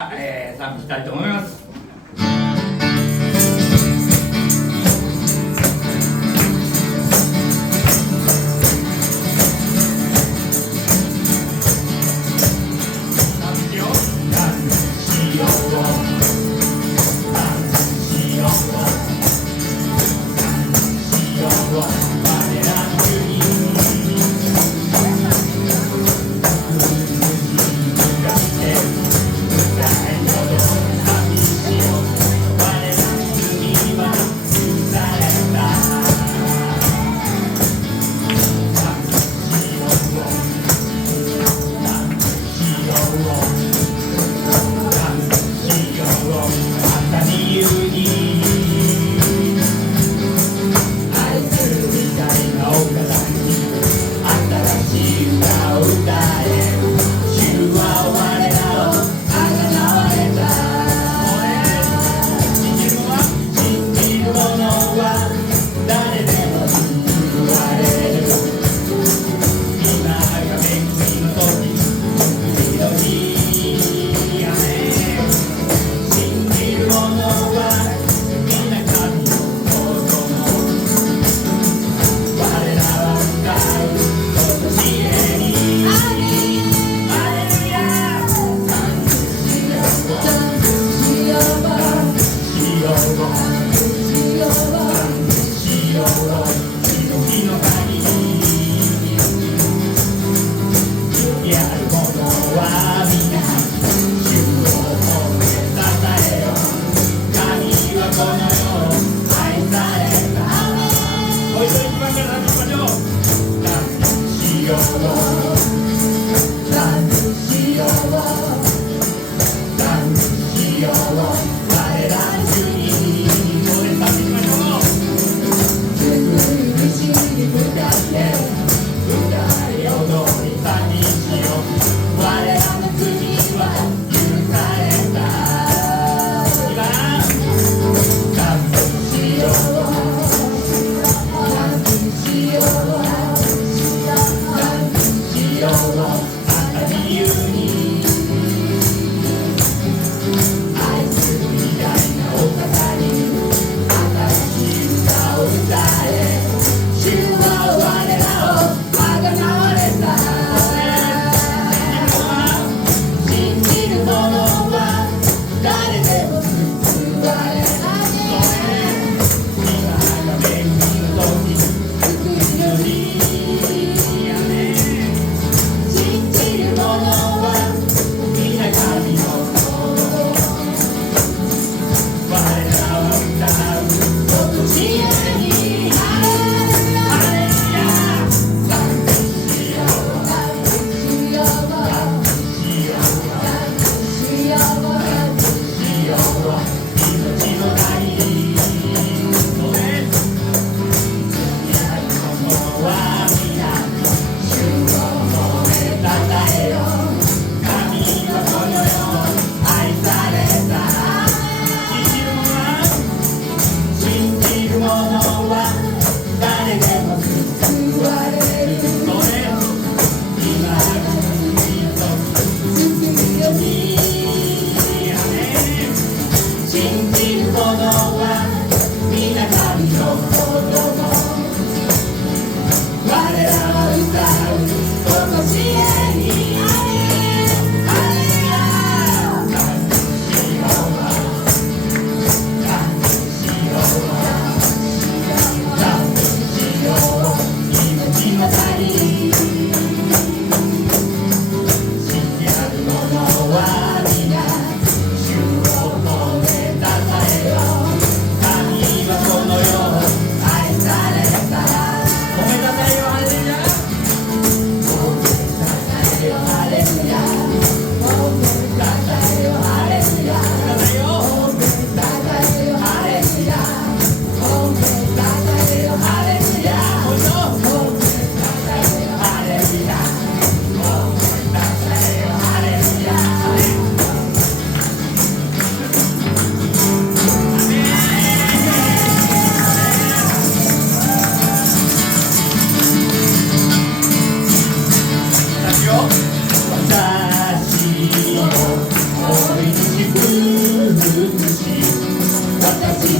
賛美したいと思います。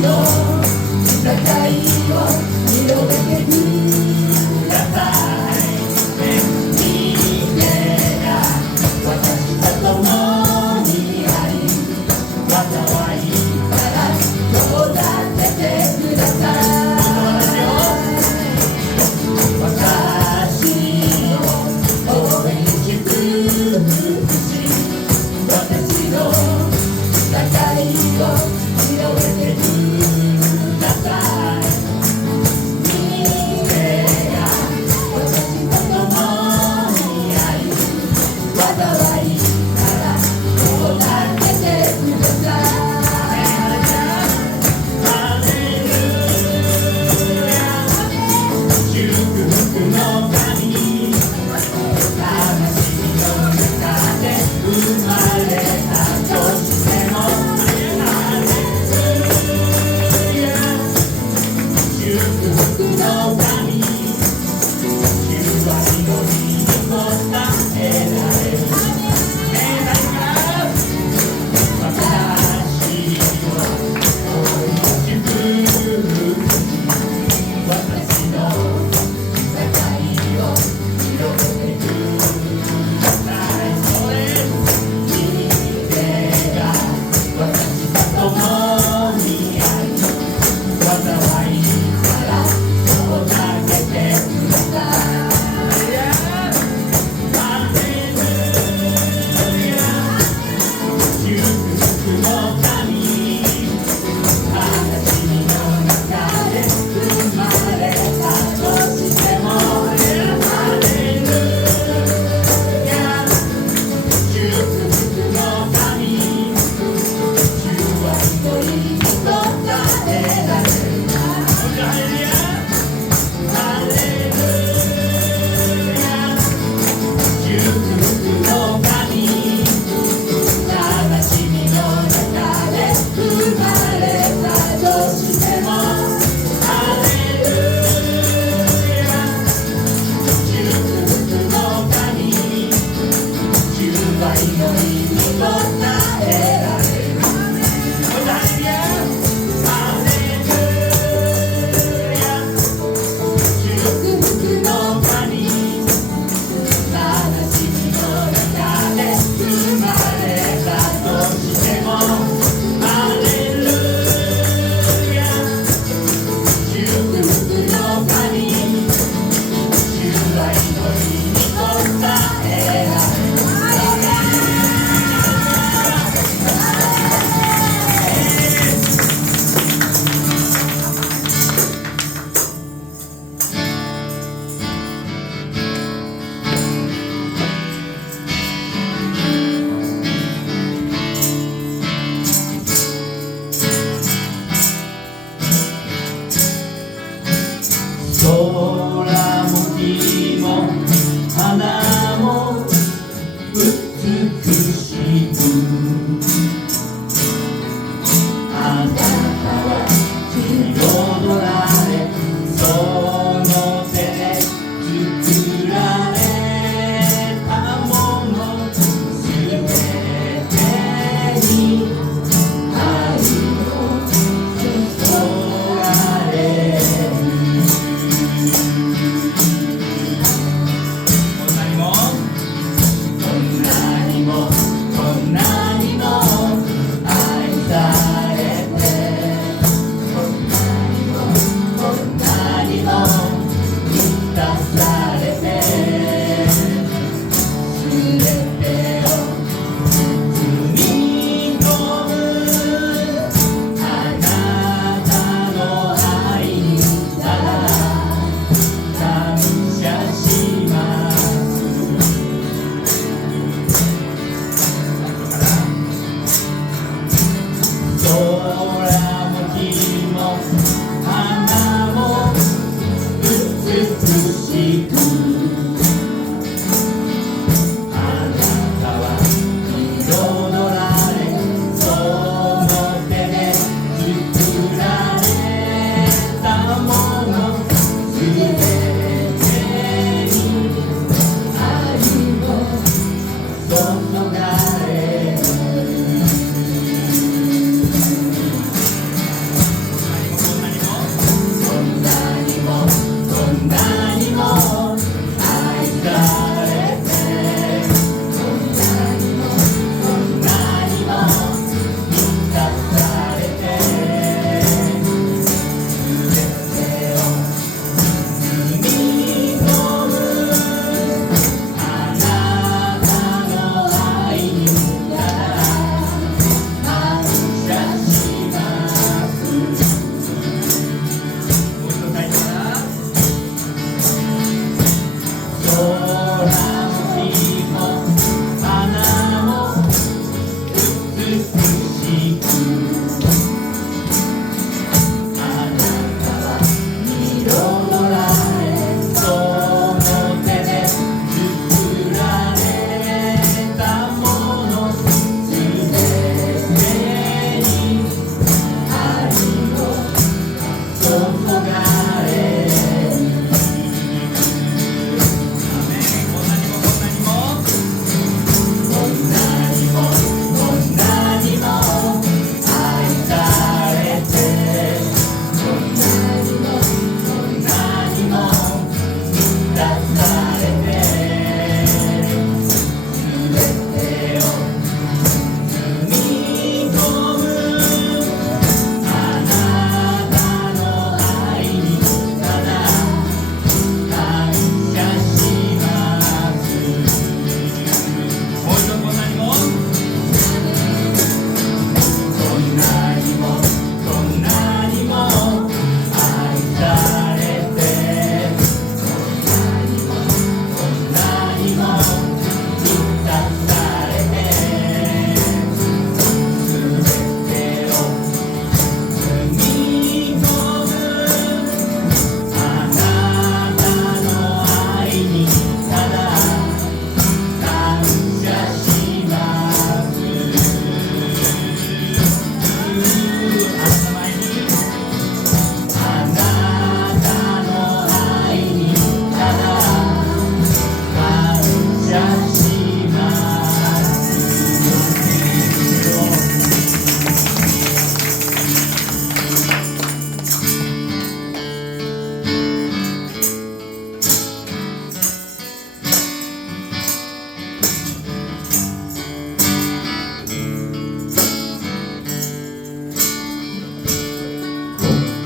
の戦いを広げてください。みんな私と共にあり災いから遠ざけてください。私を応援し尽くし私の戦いを広げてく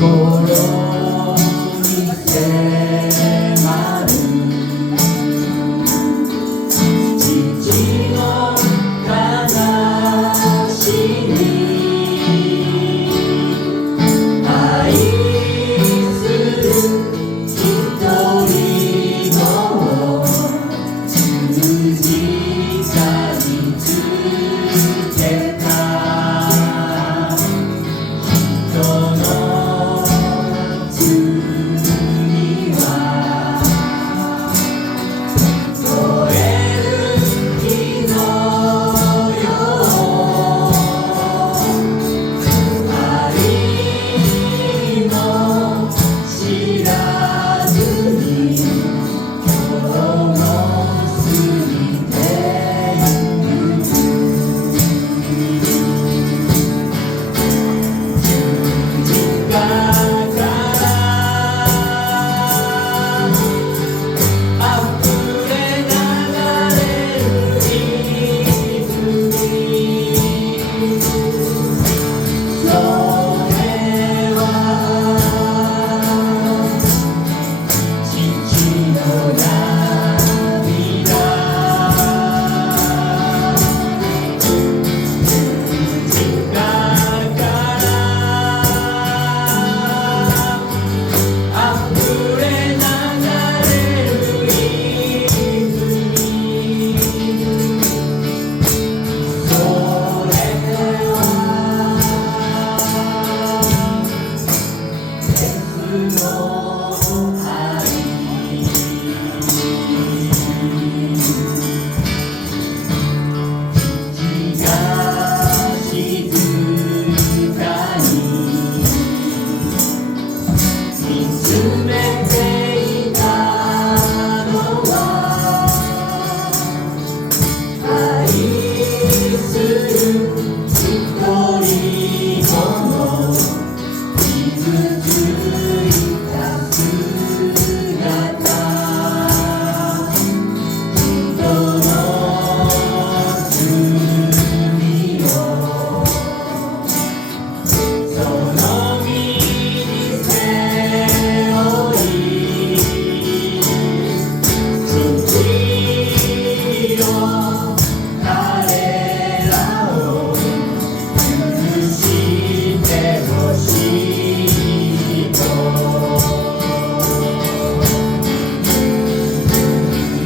に迫る父の悲しみ愛する一人の十字架につけた人の罪は燃える火のようありも知らずに今日も過ぎてゆく十字架から溢れ流れる泉それは父の涙十字架から溢れ流れる泉それはイエスの愛日が静かに見つめていたのは愛する一人の傷ついた姿人の罪をその身に背負い父よ彼らを許してほしいと十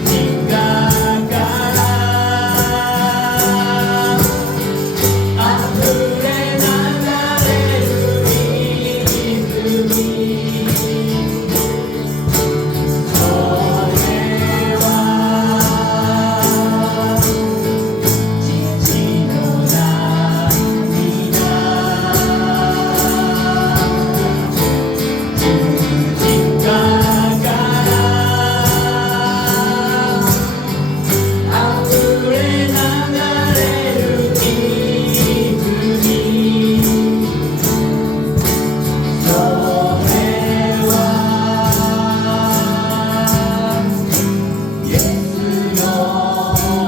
字架から溢れ流れる泉それは父の涙十字架から溢れ流れる泉それはイエスの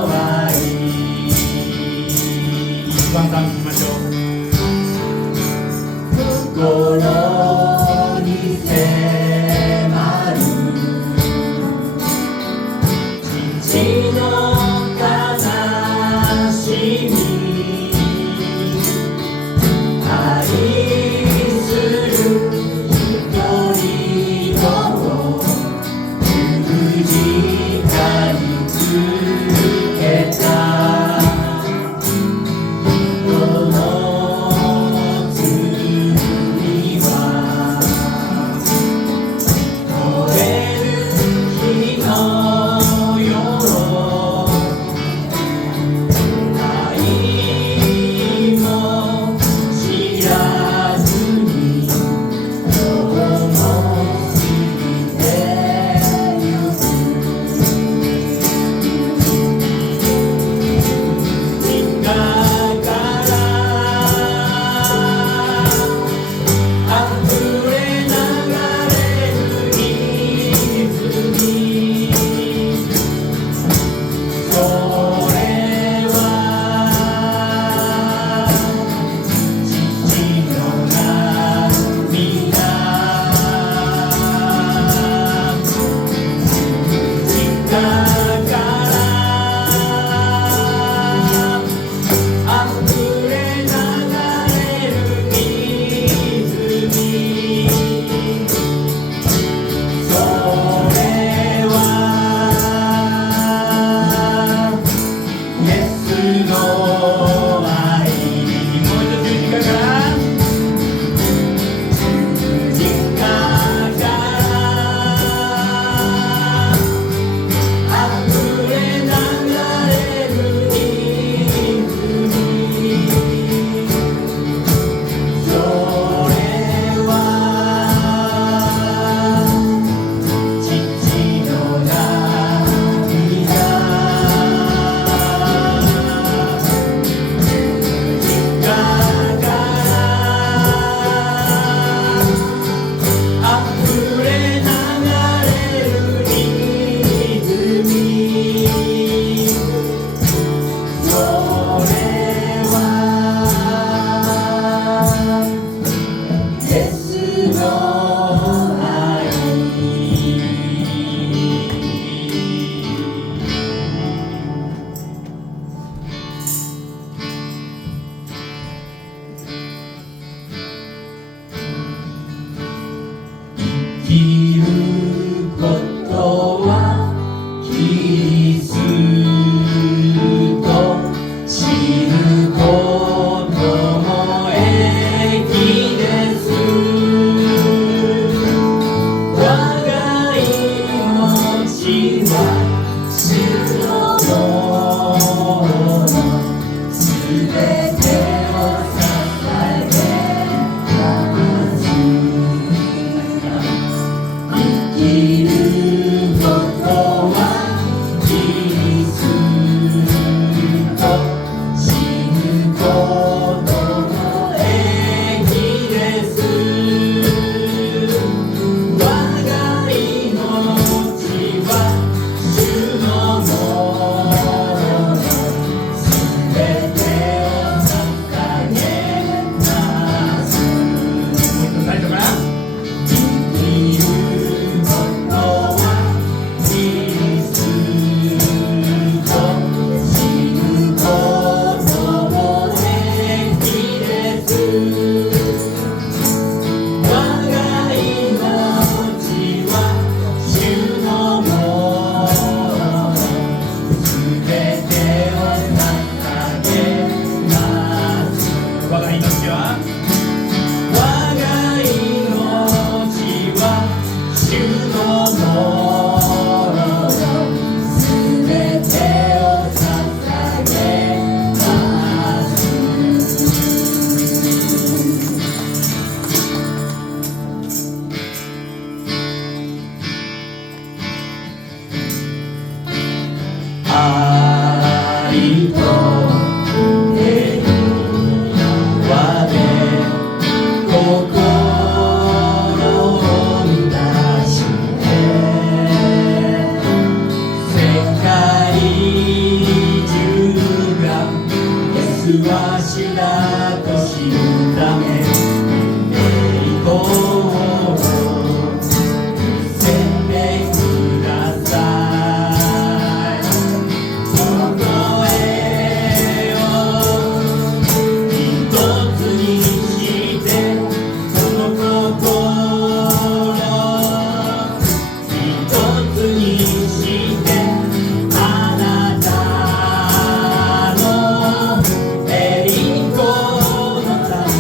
愛晩餐しましょう。心に迫る父の悲しみ愛する一人の十字架につけた人の罪は我が命は主のものすべてを捧げます我が命は我が命は主のものすべてを捧げます愛と平和で心を満たして世界中がイエスは主だと知るため栄光を見せてくださいその声を一つにしてその心一つにしてあなたの栄光のため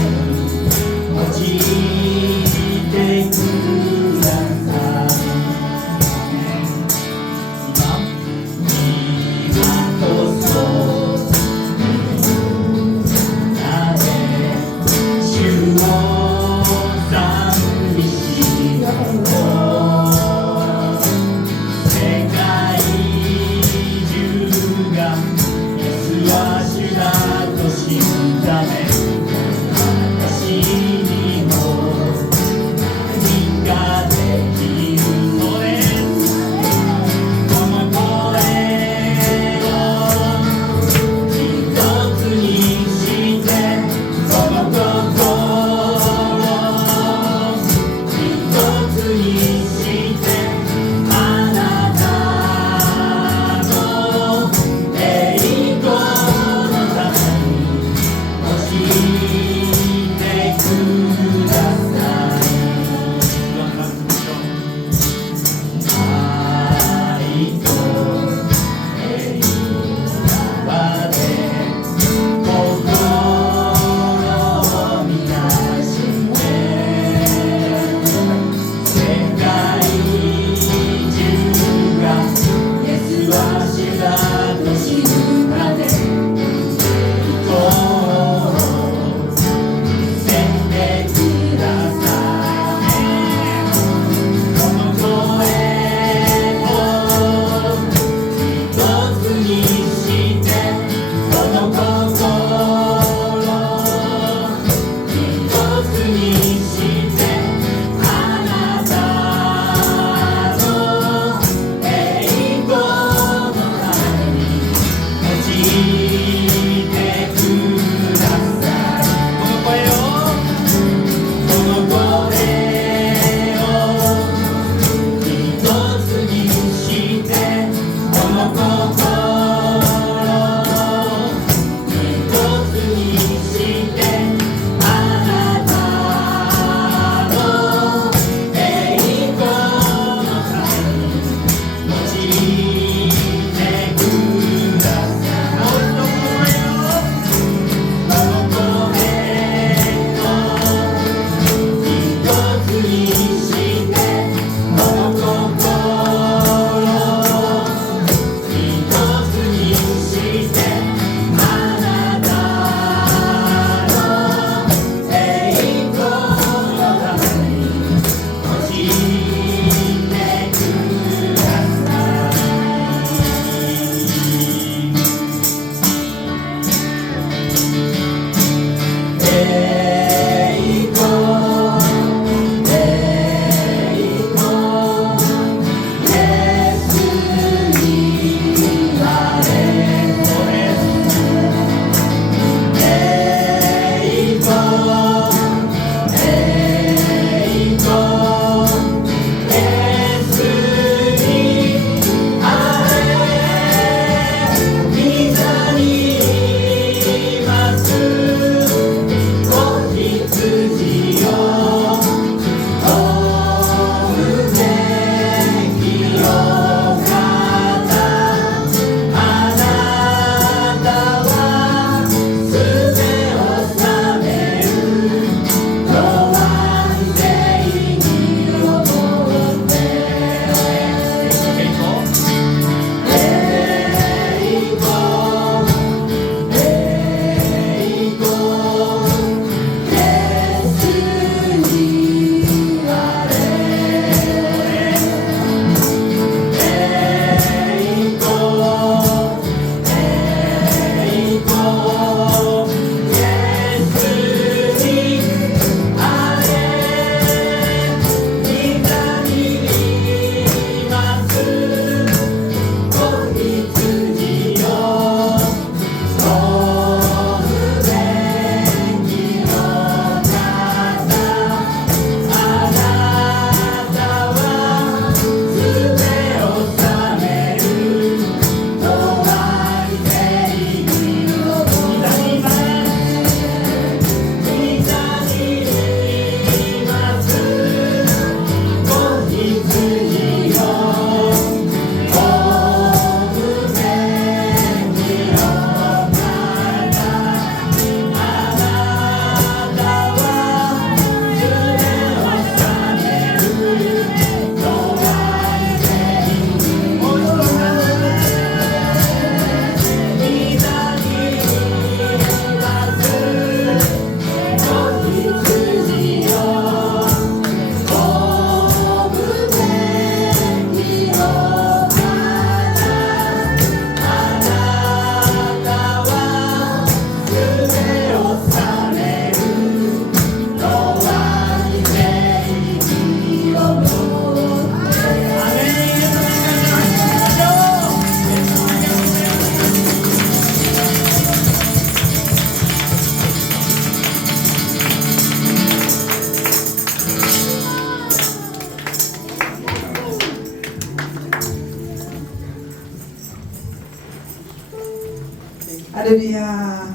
レルヤ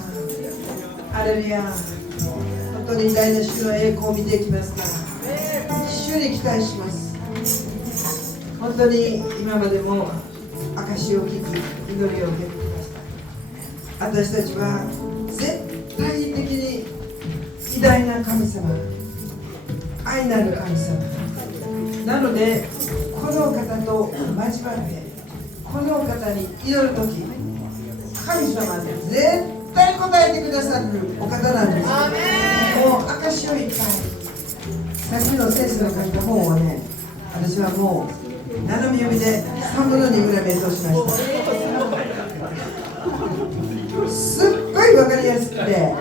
ハレルヤ。本当に偉大な主の栄光を見ていきますから主に期待します。本当に今までも証を聞き祈りを受けてきました。私たちは絶対的に偉大な神様、愛なる神様なので、このお方と交わってこのお方に祈るとき、神様は絶対答えてくださるお方なんです。もう証をいっぱい、さっきの先生の書いた本をね、私はもう斜め読みで3分の2ぐらい勉強しました。すっごい分かりやすくてで、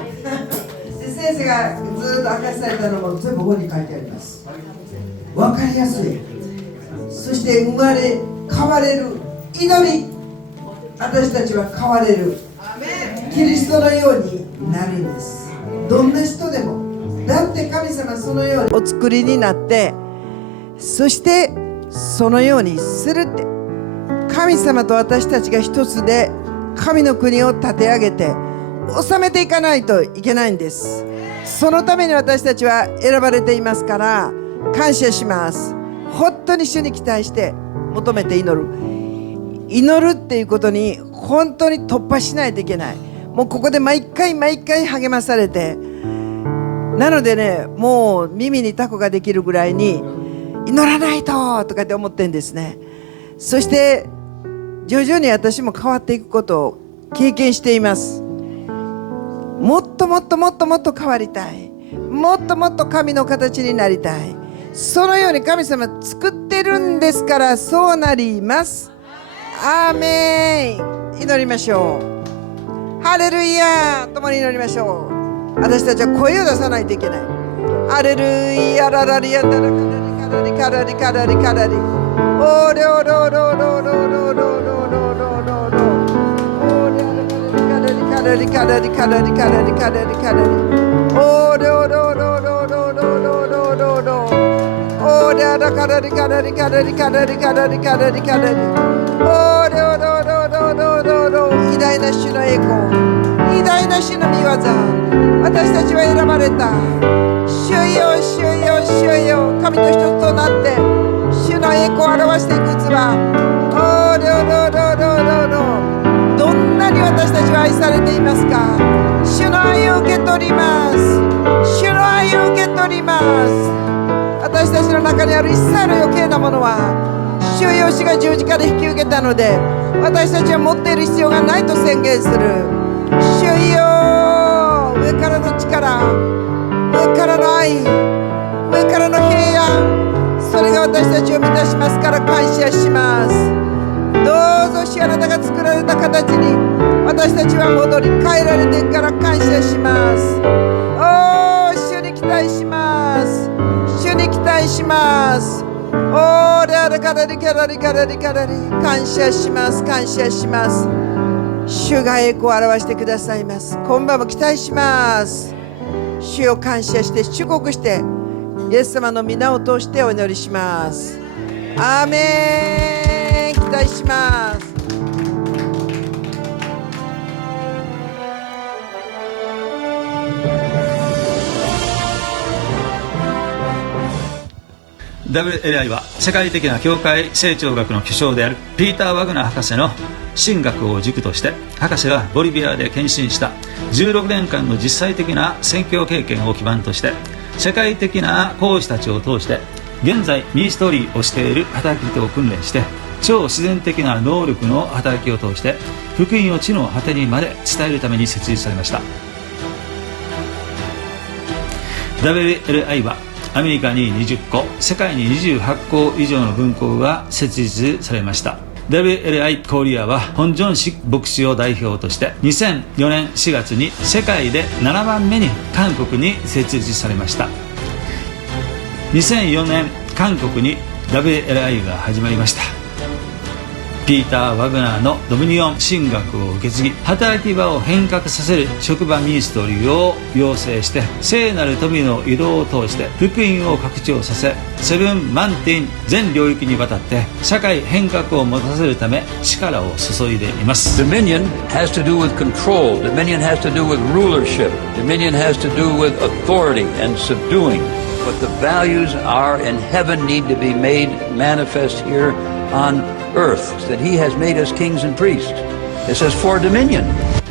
先生がずっと明かしされたのも全部本に書いてあります。分かりやすい。そして生まれ変われる祈り、私たちは変われるキリストのようになるんです。どんな人でも。だって神様そのようにお作りになって、そしてそのようにするって、神様と私たちが一つで神の国を立て上げて治めていかないといけないんです。そのために私たちは選ばれていますから感謝します。本当に主に期待して求めて祈るっていうことに本当に突破しないといけない。もうここで毎回励まされて、なのでね、もう耳にタコができるぐらいに祈らないととかって思ってるんですね。そして徐々に私も変わっていくことを経験しています。もっと変わりたい。もっと神の形になりたい。そのように神様作ってるんですから、そうなります。アーメン。祈りましょう。ハレルヤ。共に祈りましょう。私たちは声を出さないといけない。ハレルヤララリヤンダラカラリカラリカラリカラリカラリ、オーレオロロロロロロロロロロロ、オーレオロカラリカラリカラリカラリカラリカラリ、オーレオロロロロロロロロロ、オーレオロカラリカラリカラリカラリカラリカラリカラリ、オーレオロロロロロロ。偉大な主の栄光、偉大な主の御業、私たちは選ばれた。主よ主よ主よ、神と一つとなって主の栄光を表していく器。おーりょろろろろろ。どんなに私たちは愛されていますか。主の愛を受け取ります。主の愛を受け取ります。私たちの中にある一切の余計なものは主よ、主が十字架で引き受けたので、私たちは持っている必要がないと宣言する。主よ、上からの力、上からの愛、上からの平安、それが私たちを満たしますから感謝します。どうぞ主、あなたが作られた形に私たちは戻り変えられていくから感謝します。おー、主に期待します。主に期待します。おー、レアルカラリカラリカラリカラリ、感謝します。感謝します。主が栄光を表してくださいます。今晩も期待します。主を感謝して祝福してイエス様の皆を通してお祈りします。アーメン。期待します。WLI は世界的な教会成長学の巨匠であるピーター・ワグナー博士の神学を軸として、博士がボリビアで献身した16年間の実際的な宣教経験を基盤として、世界的な講師たちを通して現在ミニストリーをしている働き手を訓練して、超自然的な能力の働きを通して福音を地の果てにまで伝えるために設立されました。 WLI はアメリカに20個、世界に28個以上の分校が設立されました。 WLI コリアは本庄シ牧師を代表として2004年4月に世界で7番目に韓国に設立されました。2004年韓国に WLI が始まりました。ピーター・ワグナーのドミニオン神学を受け継ぎ、働き場を変革させる職場ミニストリーを養成して、聖なる富の移動を通して福音を拡張させ、セブンマンティン全領域にわたって社会変革を持たせるため力を注いでいます。 Dominion has to do with control. Dominion has to do with rulership. Dominion has to do with authority and subduing. What the values are in heaven need to be made manifest here on earth, that he has made us kings and priests. It says for dominion.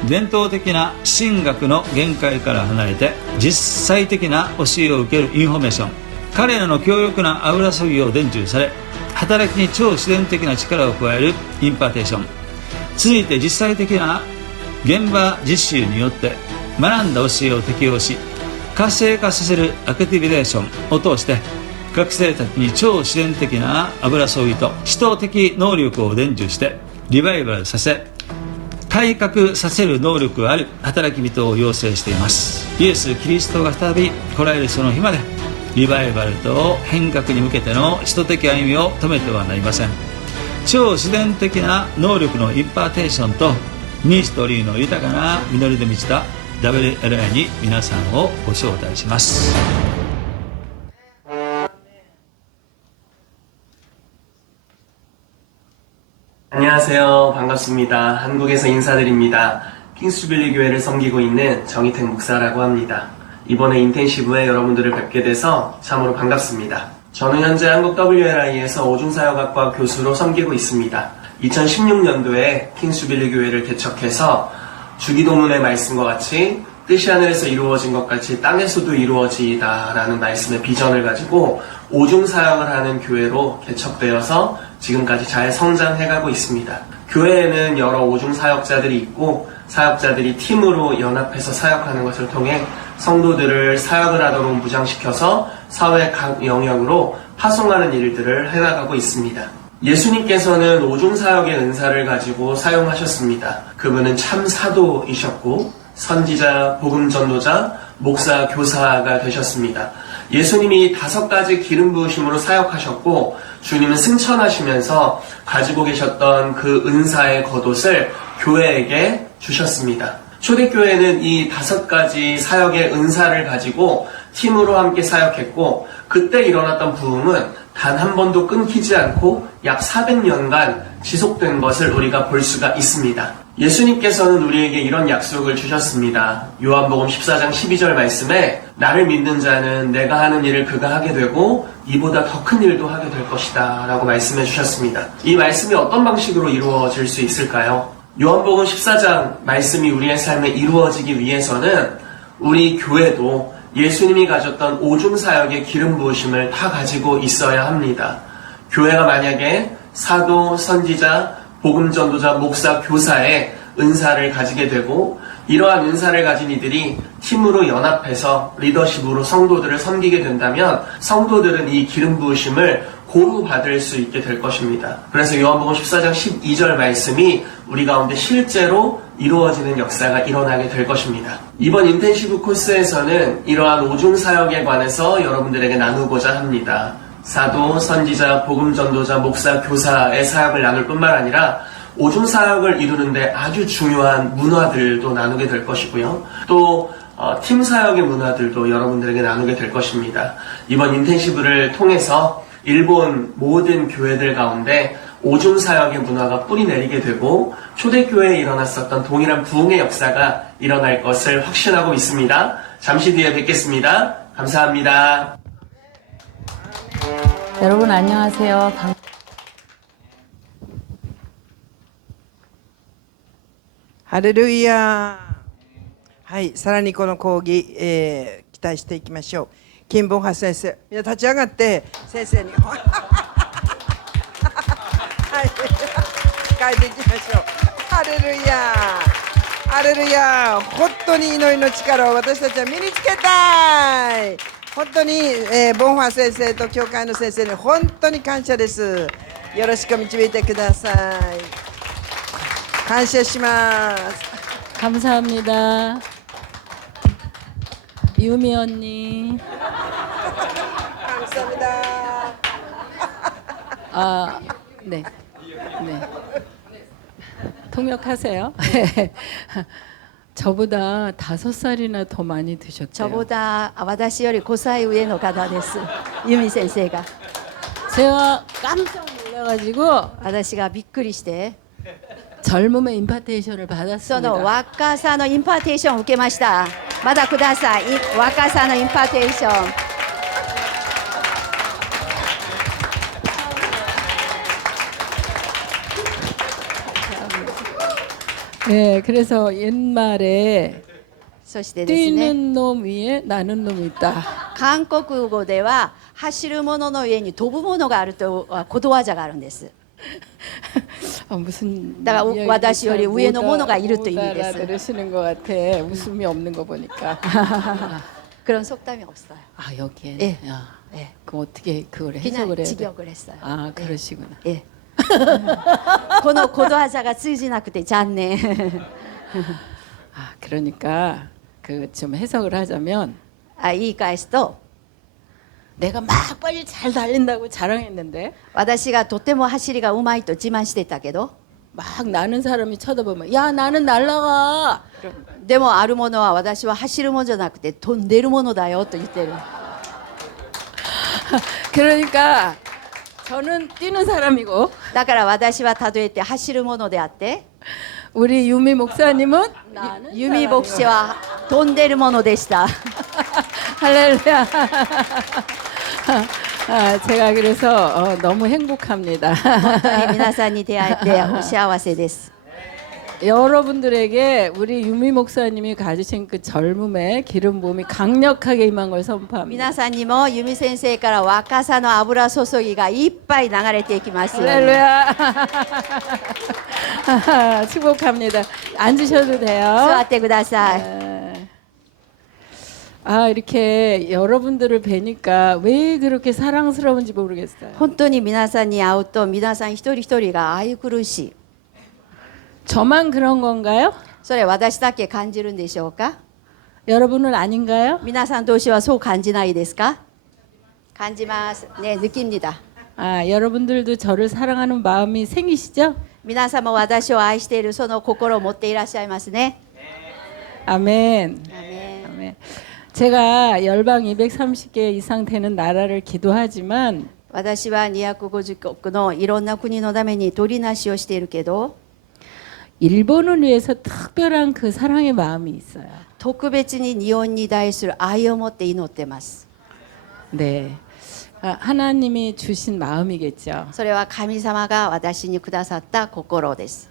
伝統的な神学の限界から離れて実際的な教えを受けるインフォメーション、彼らの強力な油注ぎを伝授され、働きに超自然的な力を加えるインパーテーション、続いて実際的な現場実習によって学んだ教えを適用し、活性化させるアクティビゼーションを通して学生たちに超自然的な油注ぎと使徒的能力を伝授してリバイバルさせ、改革させる能力ある働き人を養成しています。イエス・キリストが再び来られるその日まで、リバイバルと変革に向けての使徒的歩みを止めてはなりません。超自然的な能力のインパーテーションとミニストリーの豊かな実りで満ちた WLA に皆さんをご招待します。 안녕하세요. 반갑습니다. 한국에서 인사드립니다. 킹스주빌리 교회를 섬기고 있는 정희택 목사라고 합니다. 이번에 인텐시브에 여러분들을 뵙게 돼서 참으로 반갑습니다. 저는 현재 한국 WLI에서 오중사역학과 교수로 섬기고 있습니다. 2016년도에 킹스주빌리 교회를 개척해서 주기도문의 말씀과 같이 뜻이 하늘에서 이루어진 것 같이 땅에서도 이루어지이다 라는 말씀의 비전을 가지고 오중사역을 하는 교회로 개척되어서 지금까지 잘 성장해가고 있습니다. 교회에는 여러 오중사역자들이 있고 사역자들이 팀으로 연합해서 사역하는 것을 통해 성도들을 사역을 하도록 무장시켜서 사회 각 영역으로 파송하는 일들을 해나가고 있습니다. 예수님께서는 오중사역의 은사를 가지고 사용하셨습니다. 그분은 참 사도이셨고 선지자, 복음전도자, 목사, 교사가 되셨습니다. 예수님이 5가지 기름 부으심으로 사역하셨고 주님은 승천하시면서 가지고 계셨던 그 은사의 겉옷을 교회에게 주셨습니다. 초대교회는 이 5가지 사역의 은사를 가지고 팀으로 함께 사역했고 그때 일어났던 부흥은 단 한 번도 끊기지 않고 약 400년간 지속된 것을 우리가 볼 수가 있습니다. 예수님께서는 우리에게 이런 약속을 주셨습니다. 요한복음 14장 12절 말씀에 나를 믿는 자는 내가 하는 일을 그가 하게 되고 이보다 더 큰 일도 하게 될 것이다 라고 말씀해 주셨습니다. 이 말씀이 어떤 방식으로 이루어질 수 있을까요? 요한복음 14장 말씀이 우리의 삶에 이루어지기 위해서는 우리 교회도 예수님이 가졌던 오중사역의 기름 부으심을 다 가지고 있어야 합니다. 교회가 만약에 사도, 선지자, 복음전도자, 목사, 교사의 은사를 가지게 되고 이러한 은사를 가진 이들이 팀으로 연합해서 리더십으로 성도들을 섬기게 된다면 성도들은 이 기름 부으심을 고루 받을 수 있게 될 것입니다. 그래서 요한복음 14장 12절 말씀이 우리 가운데 실제로 이루어지는 역사가 일어나게 될 것입니다. 이번 인텐시브 코스에서는 이러한 오중사역에 관해서 여러분들에게 나누고자 합니다. 사도, 선지자, 복음전도자, 목사, 교사의 사역을 나눌 뿐만 아니라 오중사역을 이루는데 아주 중요한 문화들도 나누게 될 것이고요. 또 팀 사역의 문화들도 여러분들에게 나누게 될 것입니다. 이번 인텐시브를 통해서 일본 모든 교회들 가운데 오중사역의 문화가 뿌리내리게 되고 초대교회에 일어났었던 동일한 부흥의 역사가 일어날 것을 확신하고 있습니다. 잠시 뒤에 뵙겠습니다. 감사합니다. 여러분 안녕하세요. 할렐루야. はい、さらにこの講義、期待していきましょう。金本派先生、みんな立ち上がって先生にはい書いていきましょう。ハレルヤハレルヤ。本当に祈りの力を私たちは身につけたい。本当に、ボンファ先生と教会の先生に本当に感謝です。よろしく導いてください。感謝します。 감사합니다. 유미 언니. 감사합니다. 네. 네. 통역하세요. 저보다 5살이나 더 많이 드셨대요. ちょぼだ私より5歳上の方です由美先生が 제가 깜짝 놀라가지고 私がびっくりして 젊음의 임파테이션을 その 받았습니다. 若さのインパーテーションを受けました。まだください。若さのインパーテーション。 네, 그래서 옛말에 そしてですね、 뛰는 놈 위에 나는 놈이 있다. 韓国語では走るものの上に飛ぶものがあるとことわざがあるんです。 무슨 だから 이야기인지 私より上のものがいるという意味 못 です。 알아들으시는 것 같아. 웃음이 없는 거 보니까. 그런 속담이 없어요. 아 여기에. 예. 야, 예. 그럼 어떻게 그걸 그냥 해석을 해야 돼? 직역을 했어요. 아 그러시구나. 예. このことわざが通じなくて残念。 아 그러니까 그 좀 해석을 하자면 言い返すと 내가 막 빨리 잘 달린다고 자랑했는데 私がとても走りがうまいと自慢してたけど 막 나는 사람이 쳐다보면 야 나는 날라가. でもあるものは私は走るものじゃなくて飛んでるものだよと言ってる。 그러니까 저는 뛰는 사람이고 だから私は例えて走るものであって 우리 유미 목사님은 나는 ユミ牧師は飛んでるものでした。 할렐루야. 아, 제가 그래서 너무 행복합니다. 本当に皆さんに出会えてお幸せです。 여러분들에게 우리 유미 목사님이 가지신 그 젊음의 기름 부음이 강력하게 임한 걸 선포합니다. 皆さんにもユミ先生から若さの油注ぎがいっぱい流れていきますように。 할렐루야. 축복합니다. 앉으셔도 座 돼요. ってください。 아 이렇게 여러분들을 뵈니까 왜 그렇게 사랑스러운지 모르겠어요. 本当に皆さんに会うと皆さん一人一人が愛くるしい。 저만 그런 건가요? それ私だけ感じるんでしょうか。 여러분은 아닌가요? 皆さん同士はそう感じないですか。感じますね、느낍니다。 아 여러분들도 저를 사랑하는 마음이 생기시죠? 皆さんも私を愛しているその心を持っていらっしゃいますね。 아멘. アメン 아멘. 제가 열방 230개 이상 되는 나라를 기도하지만 私は250国のいろんな国のために取りなしをしているけど 일본을 위해서 특별한 그 사랑의 마음이 있어요. 特別に日本に対する愛を持って祈ってます。 네. 아, 하나님이 주신 마음이겠죠. それは神様が私にくださった心です。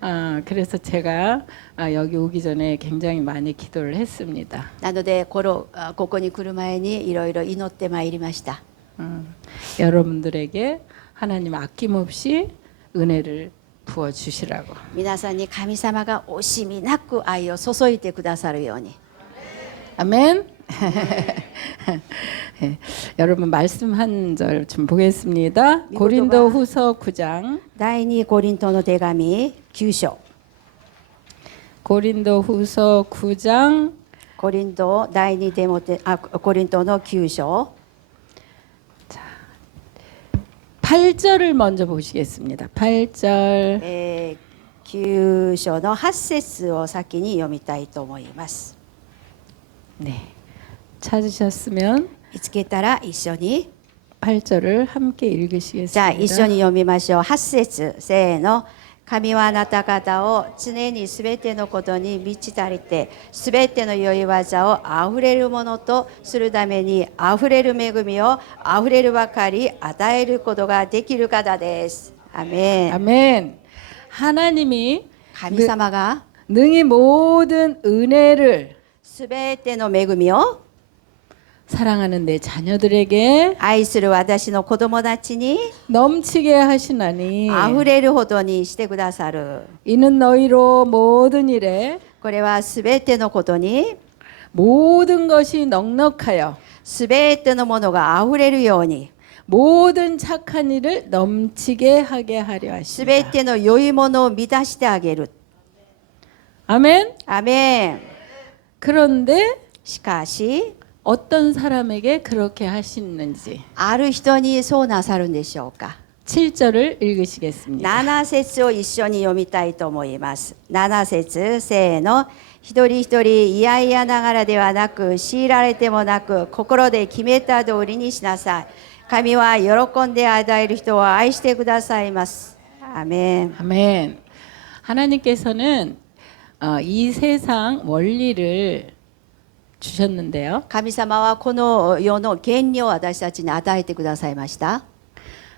아, 그래서 제가 여기 오기 전에 굉장히 많이 기도를 했습니다. なのでここに来る前にいろいろ祈ってまいりました。 여러분들에게 하나님 아낌없이 은혜를 부어 주시라고. 皆さんに神様が惜しみなく愛を注いでくださるように。 아멘. 네, 여러분 말씀 한 절 좀 보겠습니다. 고린도 후서 9장. 第2コリントの手紙9章。 고린도 후서 9장 コリント第2コリントの9章。 8절을 먼저 보시겠습니다. 8절. 9章の8節を先に読みたいと思います。 네. 찾으셨으면 見つけたら一緒に 8절을 함께 じゃあ一緒 읽으시겠습니다. に読みましょう。8節せーの。神はあなた方を常にすべてのことに満ち足りて、すべての良い技をあふれるものとするために、あふれる恵みをあふれるばかり与えることができる方です。アメン。 아멘. 하나님이 神様が 능히 모든 은혜를 すべての恵みを 사랑하는 내 자녀들에게 愛する私の子供たちに 넘치게 하시나니 あふれるほどにしてくださる。 이는 너희로 모든 일에 これはすべてのことに 모든 것이 넉넉하여 すべてのものがあふれるように 모든 착한 일을 넘치게 하게 하려 すべ 하시다. ての良いものを満たしてあげる。 아멘. アメン。 그런데 しかし 어떤 사람에게 그렇게 하시는지 ある人にそうなさるんでしょうか。 7절을 읽으시겠습니다. 7節を一緒に読みたいと思います。7節、せーの。一人一人いやいやながらではなく、強いられてもなく、心で決めた通りにしなさい。神は喜んで与える人を愛してくださいます。アメン。 아멘. 하나님께서는 이 세상 원리를 주셨는데요. 神様はこの世の原理を私たちに与えてくださいました。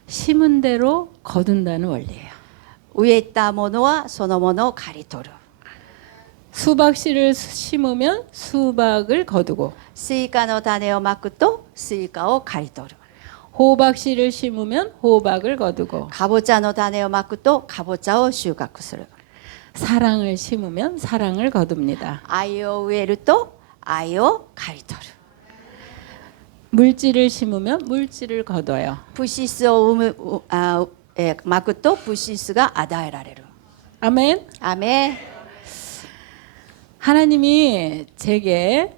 심은 대로 거둔다는 원리예요. 植えたものはそのものを刈り取る。 수박씨를 심으면 수박을 거두고 スイカの種をまくとスイカを刈り取る。 호박씨를 심으면 호박을 거두고 かぼちゃの種をまくとかぼちゃを収穫する。 사랑을 심으면 사랑을 거둡니다. 愛を植えると愛を刈り取る。 물질을 심으면 물질을 거둬요. 物質をまくと物質が与えられる。 아멘. アメン。 하나님이 제게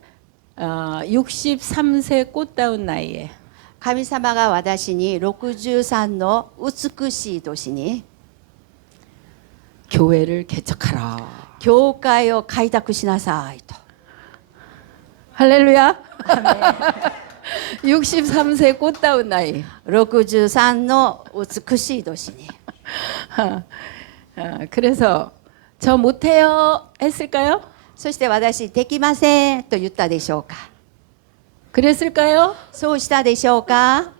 63세 꽃다운 나이에 神様が私に63の美しい年に 교회를 개척하라. 教会を開拓しなさいと。 할렐루야. 63세 꽃다운 나이. 63の美しい年に。 그래서 저 못해요 했을까요? そして私できませんと言ったでしょうか。 그랬을까요? そうしたでしょうか。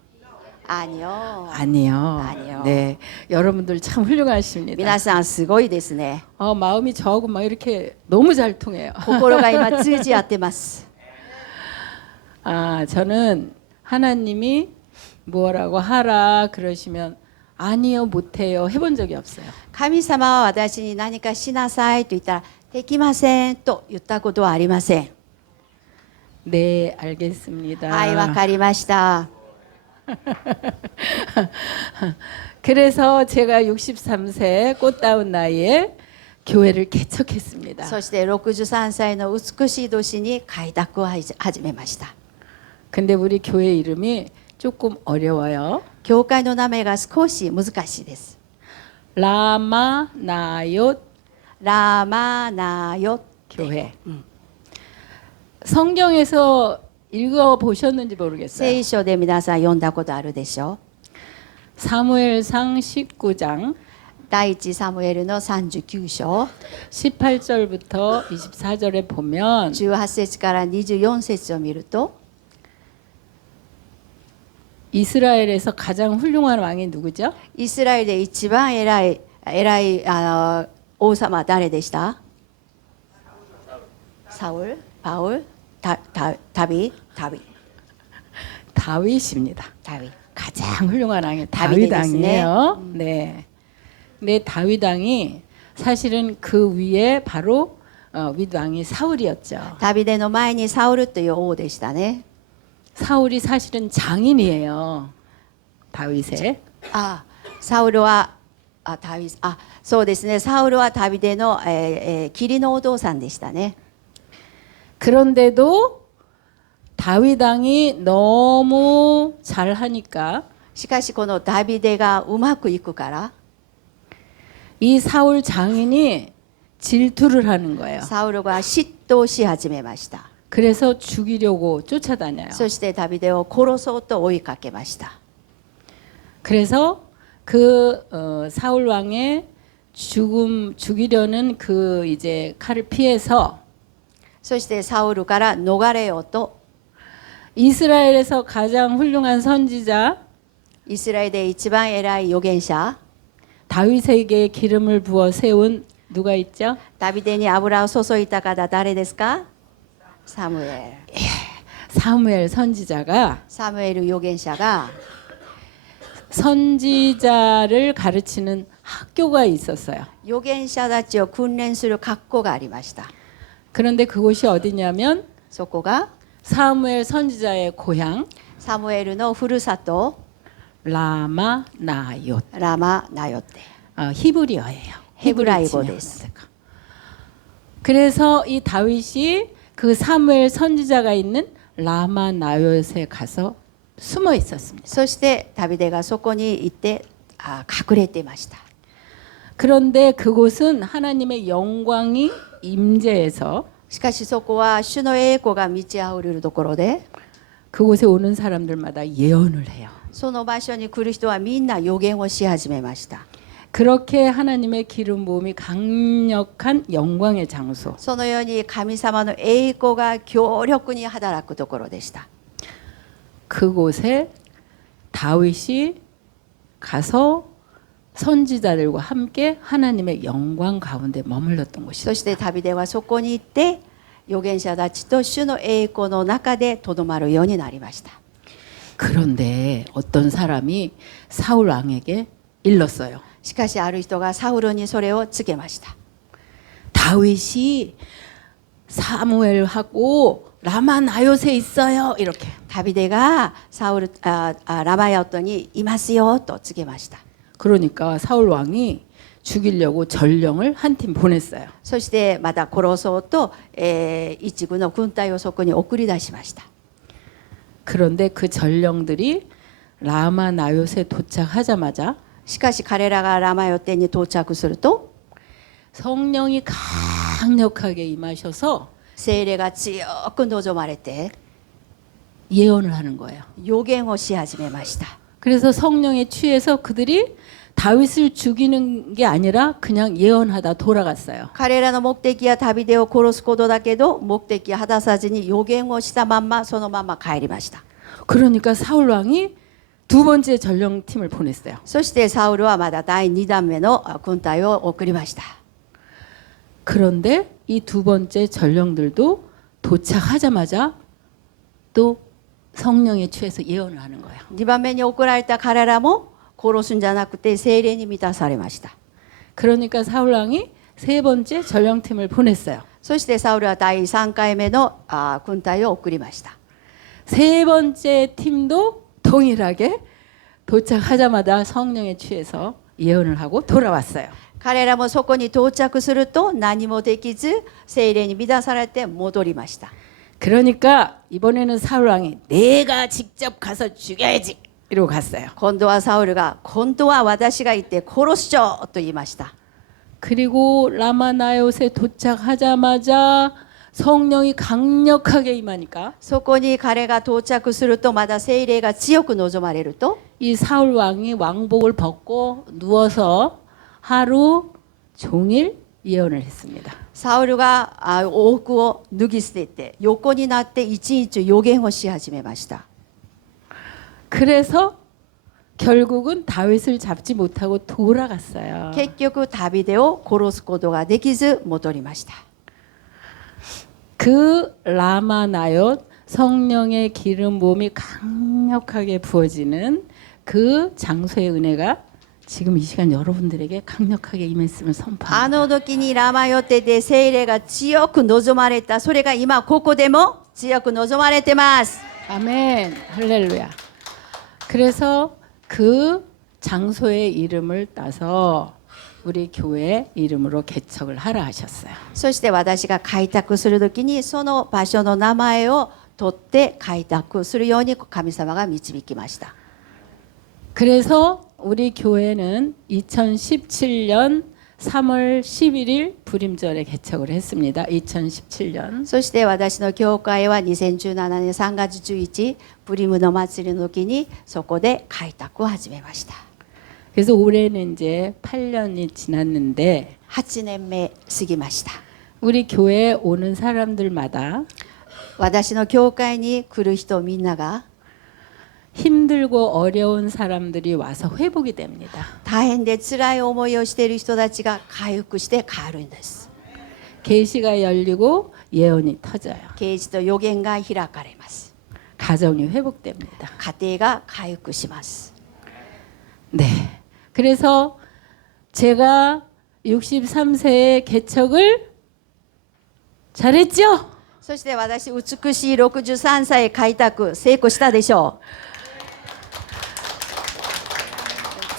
アニョ。 아니요. 아니요. 네, 여러분들 참 훌륭하십니다. 皆さんすごいですね。 마음이 저하고 막 이렇게 너무 잘 통해요. 心が今通じ合ってます。 저는 하나님이 뭐라고 하라 그러시면 아니요 못해요 해본 적이 없어요. 神様は私に何かしなさいと言ったらできませんと言ったことはありません。 네, 알겠습니다. はい、わかりました。 그래서 제가 63세 꽃다운 나이에 교회를 개척했습니다. そして63歳の美しい年に開拓を始めました。 근데 우리 교회 이름이 조금 어려워요. 教会の名前が少し難しいです。 라마나옅 ラマナヨ 교회. 성경에서 읽어 보셨는지 모르겠어요. 聖書で皆さん読んだことあるでしょう。 사무엘상 19장 第一サムエルの39章 18절부터 24절에 보면 18節から24節を見ると 이스라엘에서 가장 훌륭한 왕이 누구죠? イスラエルで一番偉い王様は誰でした？サウル、パウル、ダビ。 다윗입니다. ダビ。 가장 훌륭한 왕이 다윗이 다윗 왕이에요. 네. 근데 다윗 왕이 사실은 그 위에 바로 윗 왕이 사울이었죠. ダビデの前にサウルという王でしたね。 사울이 사실은 장인이에요. 다윗의. サウルはそうですね。サウルはダビデの、義理のお父さんでしたね。 그런데도 다윗 왕이 너무 잘하니까 しかしこのダビデがうまくいくから 이 사울 장인이 질투를 하는 거예요. サウルが嫉妬し始めました。 그래서 죽이려고 쫓아다녀요. そしてダビデを殺そうと追いかけました。 그래서 그 사울 왕의 죽이려는 그 이제 칼을 피해서 そしてサウルから逃れようと 이스라엘에서 가장 훌륭한 선지자 イスラエルで一番偉い預言者 다윗에게 기름을 부어 세운 누가 있죠? ダビデに油を注いだ方誰ですか？サムエル。 사무엘 선지자가 サムエル預言者が 선지자를 가르치는 학교가 있었어요. 預言者たちを訓練する学校がありました。 그런데 그곳이 어디냐면 そこが 사무엘 선지자의 고향 サムエルのふるさと 라마나옅 ラマナヨテ。 히브리어예요. 헤브라이어 히브리です. 그래서 이 다윗이 그 사무엘 선지자가 있는 라마나옅에 가서 숨어 있었습니다. そしてダビデがそこに行って隠れていました。 그런데 그곳은 하나님의 영광이 임재해서 しかしそこは主の栄光が満ち溢れるところで、 그곳에 오는 사람들마다 예언을 해요. その場所に来る人はみんな予言をし始めました。 그렇게 하나님의 기름 부음이 강력한 영광의 장소. そのように神様の栄光が強力に働くところでした。 그곳에 다윗이 가서 선지자들과 함께 하나님의 영광 가운데 머물렀던 そ 곳이죠. してダビデはそこに行って預言者たちと主の栄光の中でとどまるようになりました。 그런데 어떤 사람이 사울 왕에게 일렀어요. しかしある人がサウルにそれを告げました。 다윗이 사무엘하고 라마 나요세 있어요. 이렇게. ダビデがラマヨットにいますよと告げました。 그러니까 사울 왕이 죽이려고 전령을 한 팀 보냈어요. そしてまた殺そうと、一軍の軍隊をそこに送り出しました。 그런데 그 전령들이 라마 나요세 도착하자마자 しかし彼らがラマヨテに到着すると 성령이 강력하게 임하셔서 聖霊が強く望まれて 예언을 하는 거예요. 予言をし始めました。 그래서 성령에 취해서 그들이 다윗을 죽이는 게 아니라 그냥 예언하다 돌아갔어요. 彼らの目的はダビデを殺すことだけど目的は果たさずに予言をしたまんまそのまま帰りました。 그러니까 사울 왕이 두 번째 전령팀을 보냈어요. そしてサウルはまだ第2弾目の軍隊を送りました。 그런데 이 두 번째 전령들도 도착하자마자 또 성령에 취해서 예언을 하는 거예요. 2番目に送られた彼らも殺すんじゃなくて聖霊に満たされました。 그러니까 사울 왕이 세 번째 전령팀을 보냈어요. そしてサウルは第3回目の軍隊を送りました。 세 번째 팀도 동일하게 도착하자마자 성령에 취해서 예언을 하고 돌아왔어요. 彼らもそこに到着すると何もできず聖霊に満たされて戻りました。 그러니까 이번에는 사울 왕이 내가 직접 가서 죽여야지 이러고 갔어요. 今度はサウルが今度は私が行って殺しちゃおうと言いました。 그리고 라마나요세 도착하자마자 성령이 강력하게 임하니까 そこに彼が到着するとまだ聖霊が強く望まれると 이 사울 왕이 왕복을 벗고 누워서 하루 종일 예언을 했습니다. サウルが王服を脱ぎ捨てて横になって一日予言をし始めました。 그래서 결국은 다윗을 잡지 못하고 돌아갔어요. 結局ダビデを殺すことができず戻りました。 그 라마나옅 성령의 기름 부음이 강력하게 부어지는 그 장소의 은혜가 지금 이 시간 여러분들에게 강력하게 임했음을 선포합니다. あの時にラマヨテで聖霊が強く望まれた。それが今ここでも強く望まれてます。 아멘. 할렐루야. 그래서 그 장소의 이름을 따서 우리 교회 이름으로 개척을 하라 하셨어요. そして私が開拓する時にその場所の名前を取って開拓するように神様が導きました。 그래서 우리 교회는 2017년 3월 11일 부림절에 개척을 했습니다. 2017년. そして私の教会は2017年3月11日プリムの祭りの時にそこで開拓を始めました。 그래서 올해는 이제 8년이 지났는데 8年目過ぎました。 우리 교회에 오는 사람들마다 私の教会に来る人みんなが 힘들고 어려운 사람들이 와서 회복이 됩니다. 大変で辛い思いをしている人たちが回復して帰るんです。 계시가 열리고 예언이 터져요. 啓示と予言が開かれます。 가정이 회복됩니다. 家庭が回復します。 네. 그래서 제가 63세의 개척을 잘했죠? そして私美しい63歳開拓成功したでしょう。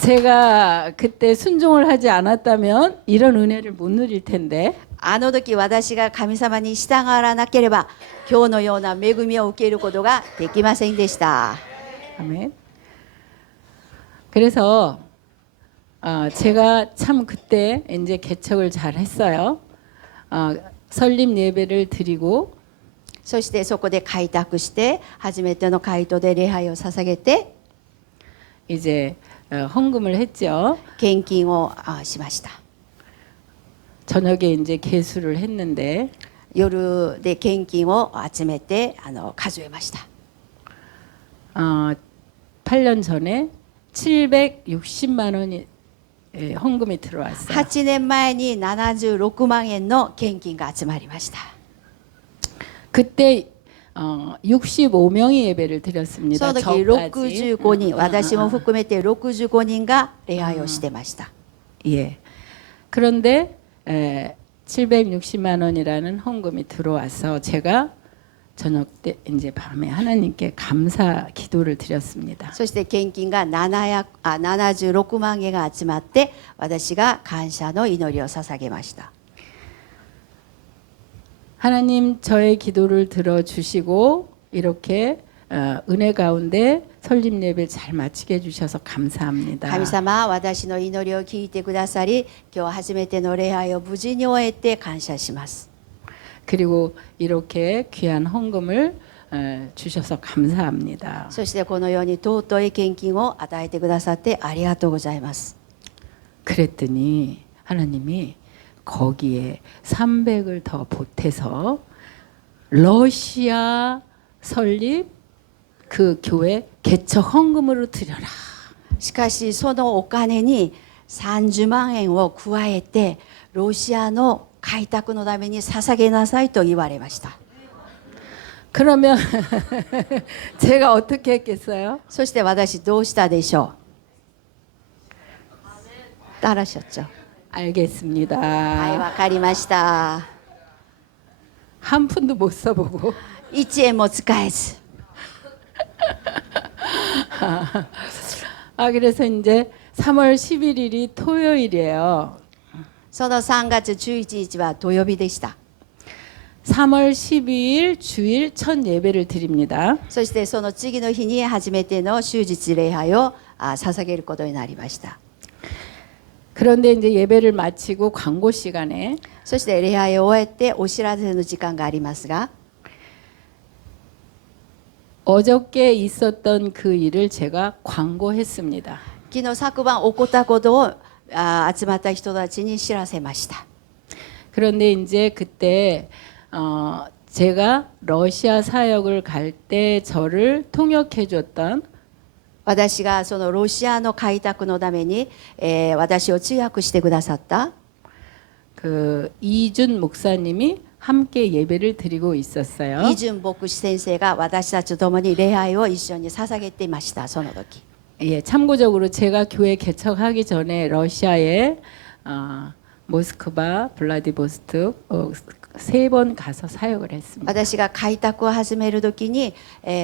제가 그때 순종을 하지 않았다면 이런 은혜를 못 누릴 텐데 あの時私が神様に従わなければ今日のような恵みを受けることができませんでした。 아멘. 그래서 제가 참 그때 이제 개척을 잘 했어요. 설립 예배를 드리고 そしてそこで開拓して初めての回答で礼拝を捧げて 이제 헌금을 했죠. 献金をしました。 저녁에 이제 개수를 했는데 夜で献金を集めて数えました。 8년 전에 760만 원이 헌금이 들어왔어요. 8年前に76万円の献金が集まりました。 그때 65명이 예배를 드렸습니다. その時 저까지. 65人、私も含めて65人が礼拝をしてました。 예. 그런데 760만 원이라는 헌금이 들어와서 제가 저녁 때 이제 밤에 하나님께 감사 기도를 드렸습니다. そして献金が76万円が集まって私が感謝の祈りを捧げました。 하나님 저의 기도를 들어주시고 이렇게 은혜 가운데 설립 예배 잘 마치게 해주셔서 감사합니다. 神様、私の祈りを聞いてくださり、今日初めての礼拝を無事に終えて感謝します。 그리고 이렇게 귀한 헌금을 주셔서 감사합니다. そしてこのように尊い献金を与えてくださってありがとうございます。 그랬더니 하나님이 거기에 300을 더 보태서 러시아 설립 그 교회 개척 헌금으로 드려라. しかしそのお金に30万円を加えてロシアの開拓のために捧げなさいと言われました。 그러면 제가 어떻게 했겠어요? そして私どうしたでしょう。따라하셨죠? 알겠습니다. はい、わかりました。 한 푼도 못 써보고 1円も使えず。 그래서 이제 3월 11일이 토요일이에요. その3月11日は土曜日でした。 3월 12일 주일 첫 예배를 드립니다. そしてその次の日に初めての終日礼拝を捧げることになりました。 그런데 이제 예배를 마치고 광고 시간에 そして礼拝を終えてお知らせの時間がありますが、 어저께 있었던 그 일을 제가 광고했습니다. 昨日昨晩起こったことを集まった人たちに知らせました。 그런데 이제 그때 제가 러시아 사역을 갈 때 저를 통역해 줬던 私がそのロシアの開拓のために、私を通訳してくださった 그 이준 목사님이 함께 예배를 드리고 있었어요. イ・ジュン牧師先生が私たちと共に礼拝を一緒に捧げていました。その時 예, 참고적으로 제가 교회 개척하기 전에 러시아에 모스크바, 블라디보스톡 3번 가서 사역을 했습니다. 私が開拓を始める時に、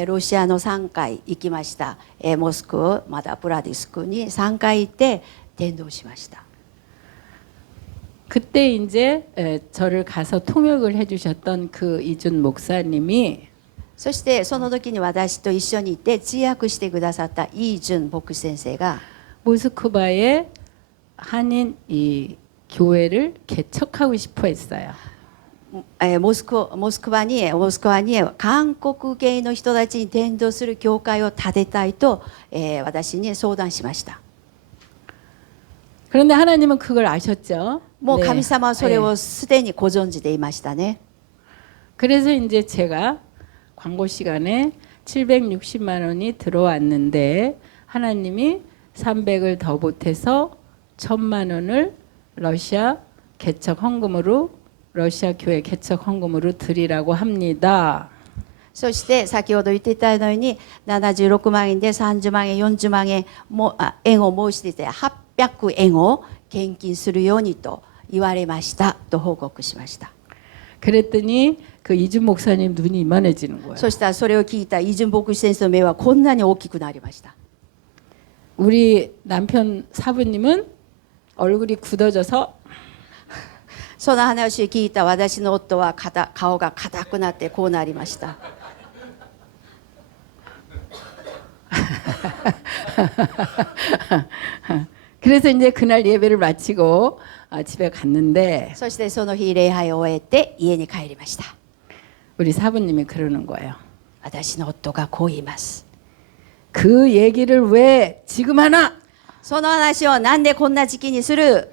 ロシアの3回行きました。モスクまたブラディスクに3回行って伝道しました。 그때 이제 저를 가서 통역을 해주셨던 그 이준 목사님이 そしてその時に私と一緒にいて通訳してくださったイ・ジュン牧師先生が 모스크바에 한인 이 교회를 개척하고 싶어 했어요. モスクワに韓国系の人たちに伝道する教会を建てたいと、私に相談しました。 그런데 하나님은 그걸 아셨죠. もう 네. 神様はそれ 네. をすでにご存知でいましたね。 그래서 이제 제가 광고 시간에 760만 원이 들어왔는데 하나님이 300을 더 보태서 1000만 원을 러시아 개척 헌금으로 러시아 교회 개척 헌금으로 드리라고 합니다. そして先ほど言っていたように76万円で30万円40万円円を申し出て800円を献金するようにと言われましたと報告しました。 그랬더니 그 이준 목사님 눈이 이만해지는 거예요. そしたらそれを聞いたイ・ジュン牧師先生の目はこんなに大きくなりました。 우리 남편 사부님은 얼굴이 굳어져서 その話を聞いた私の夫は顔が硬くなってこうなりました。 그래서 이제 그날 예배를 마치고 집에 갔는데 そしてその日礼拝を終えて家に帰りました。 우리 사부님이 그러는 거예요. 私の夫がこう言います。 그 얘기를 왜 지금 하나? その話をなんでこんな時期にする？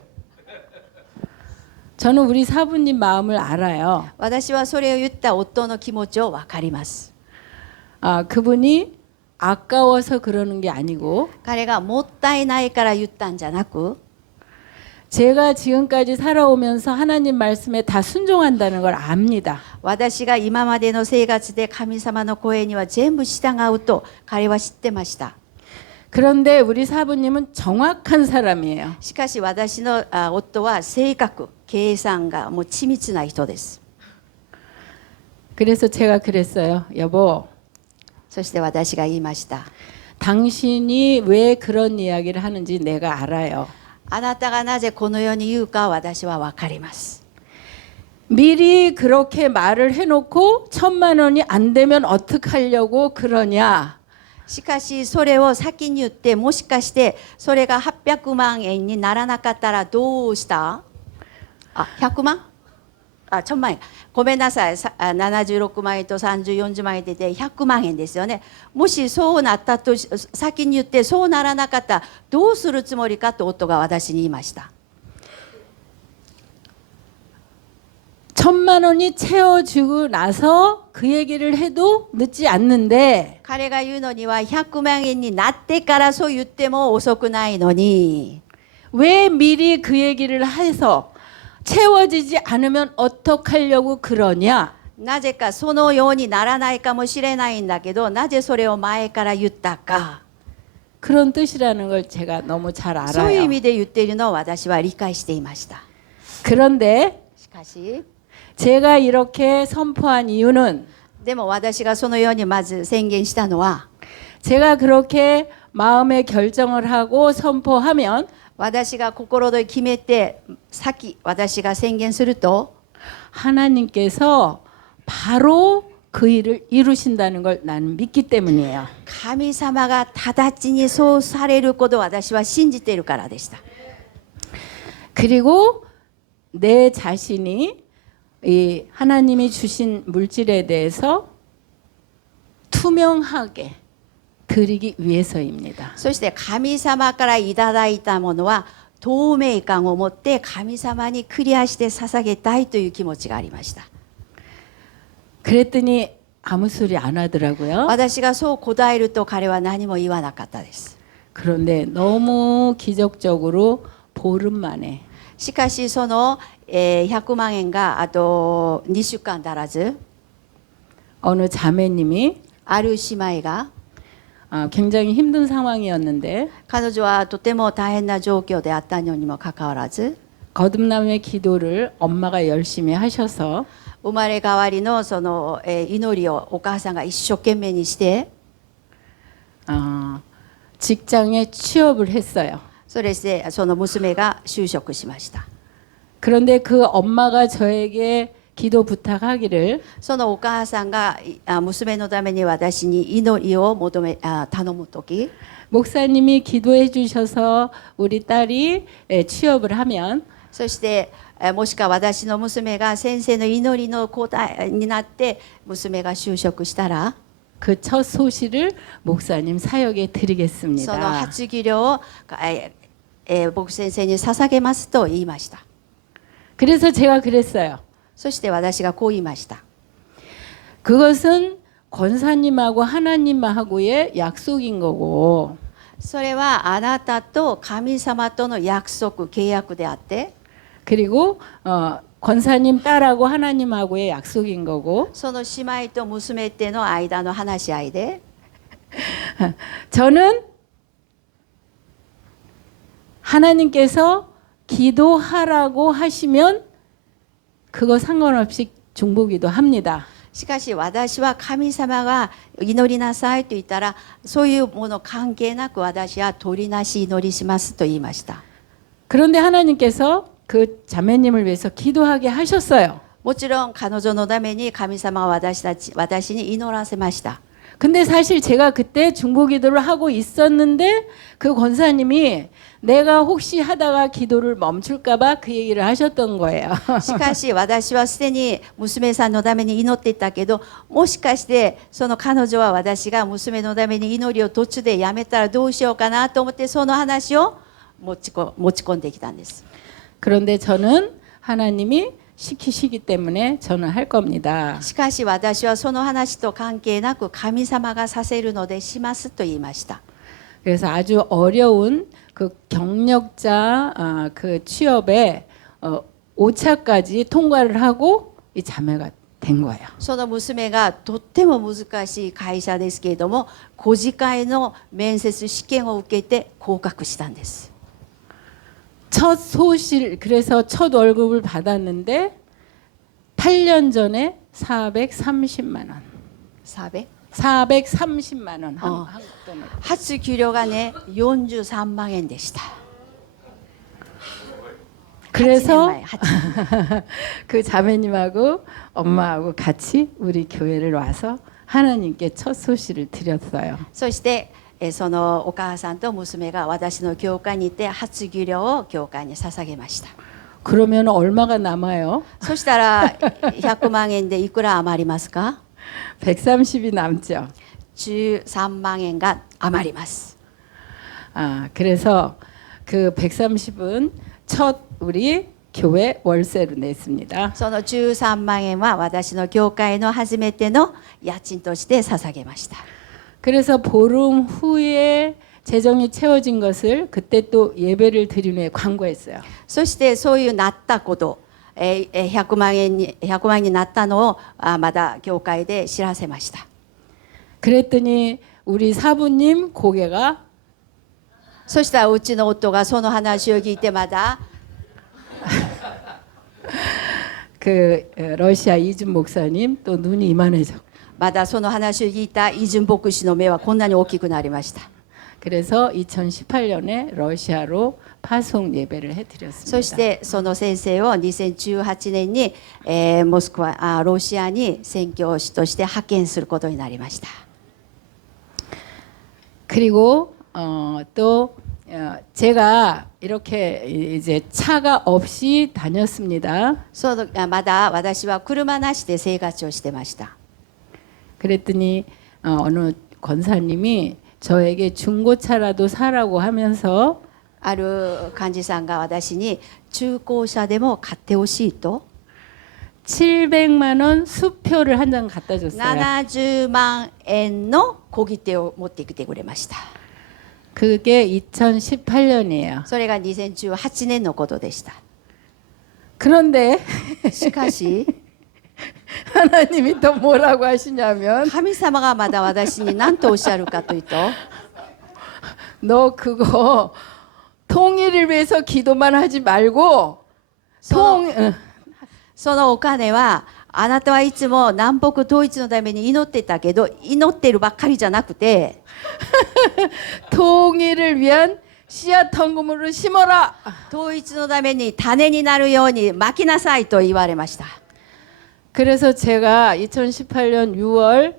저는 우리 사부님 마음을 알아요. 私はそれを言った夫の気持ちを分かります。 그분이 아까워서 그러는 게 아니고 彼がもったいないから言ったんじゃなく、 제가 지금까지 살아오면서 하나님 말씀에 다 순종한다는 걸 압니다. 私が今までの生活で神様の声には全部従うと彼は知ってました。 그런데 우리 사부님은 정확한 사람이에요. しかし私の夫は正確、計算がもう緻密な人です。 그래서 제가 그랬어요. 여보, そして私が言いました。 당신이 왜 그런 이야기를 하는지 내가 알아요. あなたがなぜこのように言うか私は分かります。 미리 그렇게 말을 해놓고 1,000만 원이 안 되면 어떡하려고 그러냐. しかしそれを先に言って、もしかしてそれが800万円にならなかったらどうした？ 100万？1000万円。ごめんなさい。76万円と30、40万円で100万円ですよね。もしそうなったと先に言ってそうならなかったらどうするつもりかと夫が私に言いました。 1,000만 원이 채워주고 나서 그 얘기를 해도 늦지 않는데 彼が言うのには100万円になってからそう言っても遅くないのに、 왜 미리 그 얘기를 해서 채워지지 않으면 어떡하려고 그러냐. なぜかそのようにならないかもしれないんだけど、なぜそれを前から言ったか。 그런 뜻이라는 걸 제가 너무 잘 そういう意 알아요. 味で言っているのを私は理解していました。 그런데 しかし 제가 이렇게 선포한 이유는 でも私がそのようにまず宣言したのは、 제가 그렇게 마음의 결정을 하고 선포하면 私が心で決めて先私が宣言すると 하나님께서 바로 그 일을 이루신다는 걸 나는 믿기 때문이에요. 神様が直ちにそうされることを私は信じているからでした。 그리고 내 자신이 이 하나님이 주신 물질에 대해서 투명하게 드리기 위해서입니다. そして神様からいただいたものは透明感を持って神様にクリアして捧げたいという気持ちがありました。 그랬더니 아무 소리 안 하더라고요. 私がそう答えると彼は何も言わなかったです。 그런데 너무 기적적으로 보름 만에 しかしその100万円があと2週間足らず、 어느 자매님이 ある姉妹が、 굉장히 힘든 상황이었는데 彼女はとても大変な状況であったのにもかかわらず、 거듭남의 기도를 엄마가 열심히 하셔서 生まれ変わりのその祈りをお母さんが一生懸命にして、 직장에 취업을 했어요. それでその娘が就職しました。 그런데 그 엄마가 저에게 기도 부탁하기를 そのお母さんが娘のために私に祈りを頼むとき、 목사님이 기도해 주셔서 우리 딸이 취업을 하면 そしてもしくは私の娘が先生の祈りの答えになって娘が就職したら、 그 첫 소시를 목사님 사역에 その 드리겠습니다. 初技量を牧師先生に捧げますと言いました。 그래서 제가 그랬어요. そして私がこう言いました。 그것은 권사님하고 하나님하고의 약속인 거고 それはあなたと神様との約束契約であって、 그리고 권사님 딸하고 하나님하고의 약속인 거고 その姉妹と娘っての間の話し合いで、 저는 하나님께서 기도하라고 하시면 그거 상관없이 중보기도 합니다. しかし私は神様が祈りなさいと言ったら、そういうもの関係なく私は取りなし祈りしますと言いました。 그런데 하나님께서 그 자매님을 위해서 기도하게 하셨어요. もちろん彼女のために神様は私に祈らせました。 근데 사실 제가 그때 중보기도를 하고 있었는데 그 권사님이 내가 혹시 하다가 기도를 멈출까봐 그 얘기를 하셨던 거예요. しかし私はすでに娘さんのために祈っていたけど、もしかしてその彼女は私が娘のために祈りを途中でやめたらどうしようかなと思って、その話を持ち込んできたんです。 그런데 저는 하나님이 시키시기 때문에 저는 할 겁니다. しかし私はその話と関係なく神様がさせるのでしますと言いました。 그래서 아주 어려운 그 경력자 그 취업에 5차까지 통과를 하고 이 자매가 된 거예요. その娘がとっても難しい会社ですけれども、5次会の面接試験を受けて合格したんです。 첫 소실 그래서 첫 월급을 받았는데 8년 전에 430만 원. 430만 원 한국 돈으로. 初給料がね43万円でした。 그래서 8年前 그 자매님하고 엄마하고 같이 우리 교회를 와서 하나님께 첫 소실을 드렸어요. そしてそのお母さんと娘が私の教会に行って初給料を教会に捧げました。 그러면 얼마가 남아요? そしたら100万円でいくら余りますか？ 130이 남죠. 13万円が余ります。 그래서 그 130은 첫 우리 교회 월세로 냈습니다. その13万円は私の教会の初めての家賃として捧げました。 그래서 보름 후에 재정이 채워진 것을 그때 또 예배를 드린 후에 광고했어요. そしてそういうなったこと、100万円になったのをまだ教会で知らせました。 그랬더니 우리 사부님 고개가 そしたらうちの夫がその話を聞いてまだ 그 러시아 이준 목사님 또 눈이 이만해져. まだその話を聞いたイジュン牧師の目はこんなに大きくなりました。 그래서 2018년에 러시아로 파송 예배를 そ 해드렸습니다. してその先生を2018年に、モスクワロシアに宣教師として派遣することになりました。 그리고 또 제가 이렇게 이제 차가 없이 다녔습니다. そうまだ私は車なしで生活をしてました。 그랬더니 어느 권사님이 저에게 중고차라도 사라고 하면서 ある幹事さんが私に中古車でも買ってほしいと 700만 원 수표를 한 장 갖다 줬어요. 70万円の小切手を持ってきてくれました。 그게 2018년이에요. それが2018年のことでした。 그런데 しかし 하나님이 또 뭐라고 하시냐면 神様がまだ私に何とおっしゃるかというと 너 그거 통일을 위해서 기도만 하지 말고 そのお金はあなたはいつも南北統一のために祈ってたけど祈ってるばっかりじゃなくて 통일을 위한 씨앗 헌금으로 심어라. 統一のために種になるようにまきなさいと言われました。 그래서 제가 2018년 6월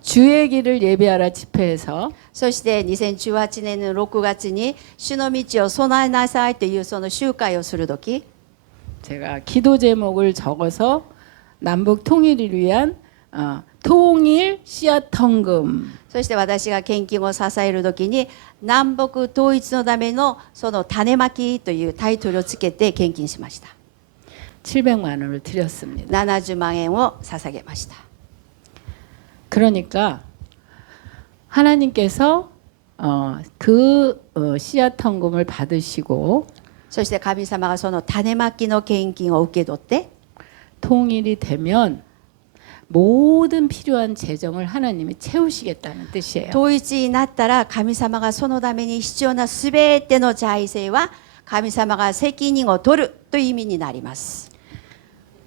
주의기를 예배하라 집회에서 そして2018年の6月に主の道を備えなさいというその集会をするとき 제가 기도 제목을 적어서 남북 통일을 위한 통일 씨앗 헌금 そして私が献金を支えるときに南北統一のためのその種まきというタイトルをつけて献金しました。 700만 원을 드렸습니다. 70万円を捧げました。 그러니까 하나님께서 그 씨앗 헌금을 받으시고 そして神様がその種まきの献金を受け取って 통일이 되면 모든 필요한 재정을 하나님이 채우시겠다는 뜻이에요. 統一になったら神様がそのために必要なすべての財政は神様が責任を取るという意味になります。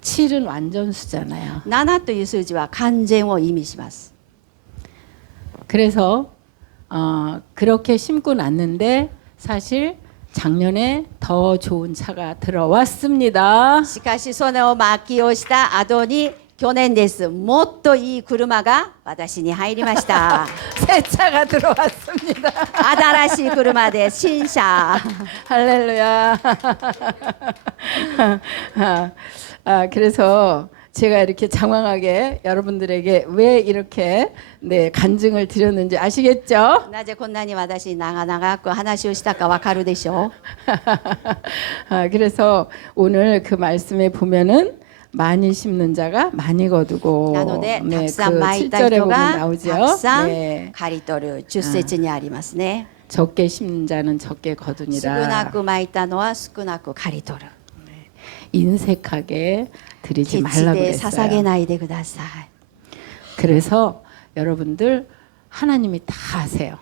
7은 완전수잖아요. 7という数字は完全を意味します。 그래서 그렇게 심고 났는데 사실 작년에 더 좋은 차가 들어왔습니다. しかしそのまきをした後に去年です。もっといい車が私に入りました。 새 차가 들어왔습니다. 新しい車で新車。 할렐루야. 그래서 제가 이렇게 장황하게 여러분들에게 왜 이렇게 네, 간증을 드렸는지 아시겠죠? なぜこんなに私長々く話をしたかわかるでしょう。 그래서 오늘 그 말씀에 보면은 많이 심는 자가 많이 거두고 なので、た 네, くさん 그 まいた 7절에 人 보면 が 나오죠. たくさん 네, 刈り取る。10節にありますね。 적게 심는 자는 적게 少な 거두니라. くまいたのは少なく刈り取る。 인색하게 드리지 ケチ 말라고 で捧げ 그랬어요. ないでください。 그래서 여러분들 하나님이 다 아세요.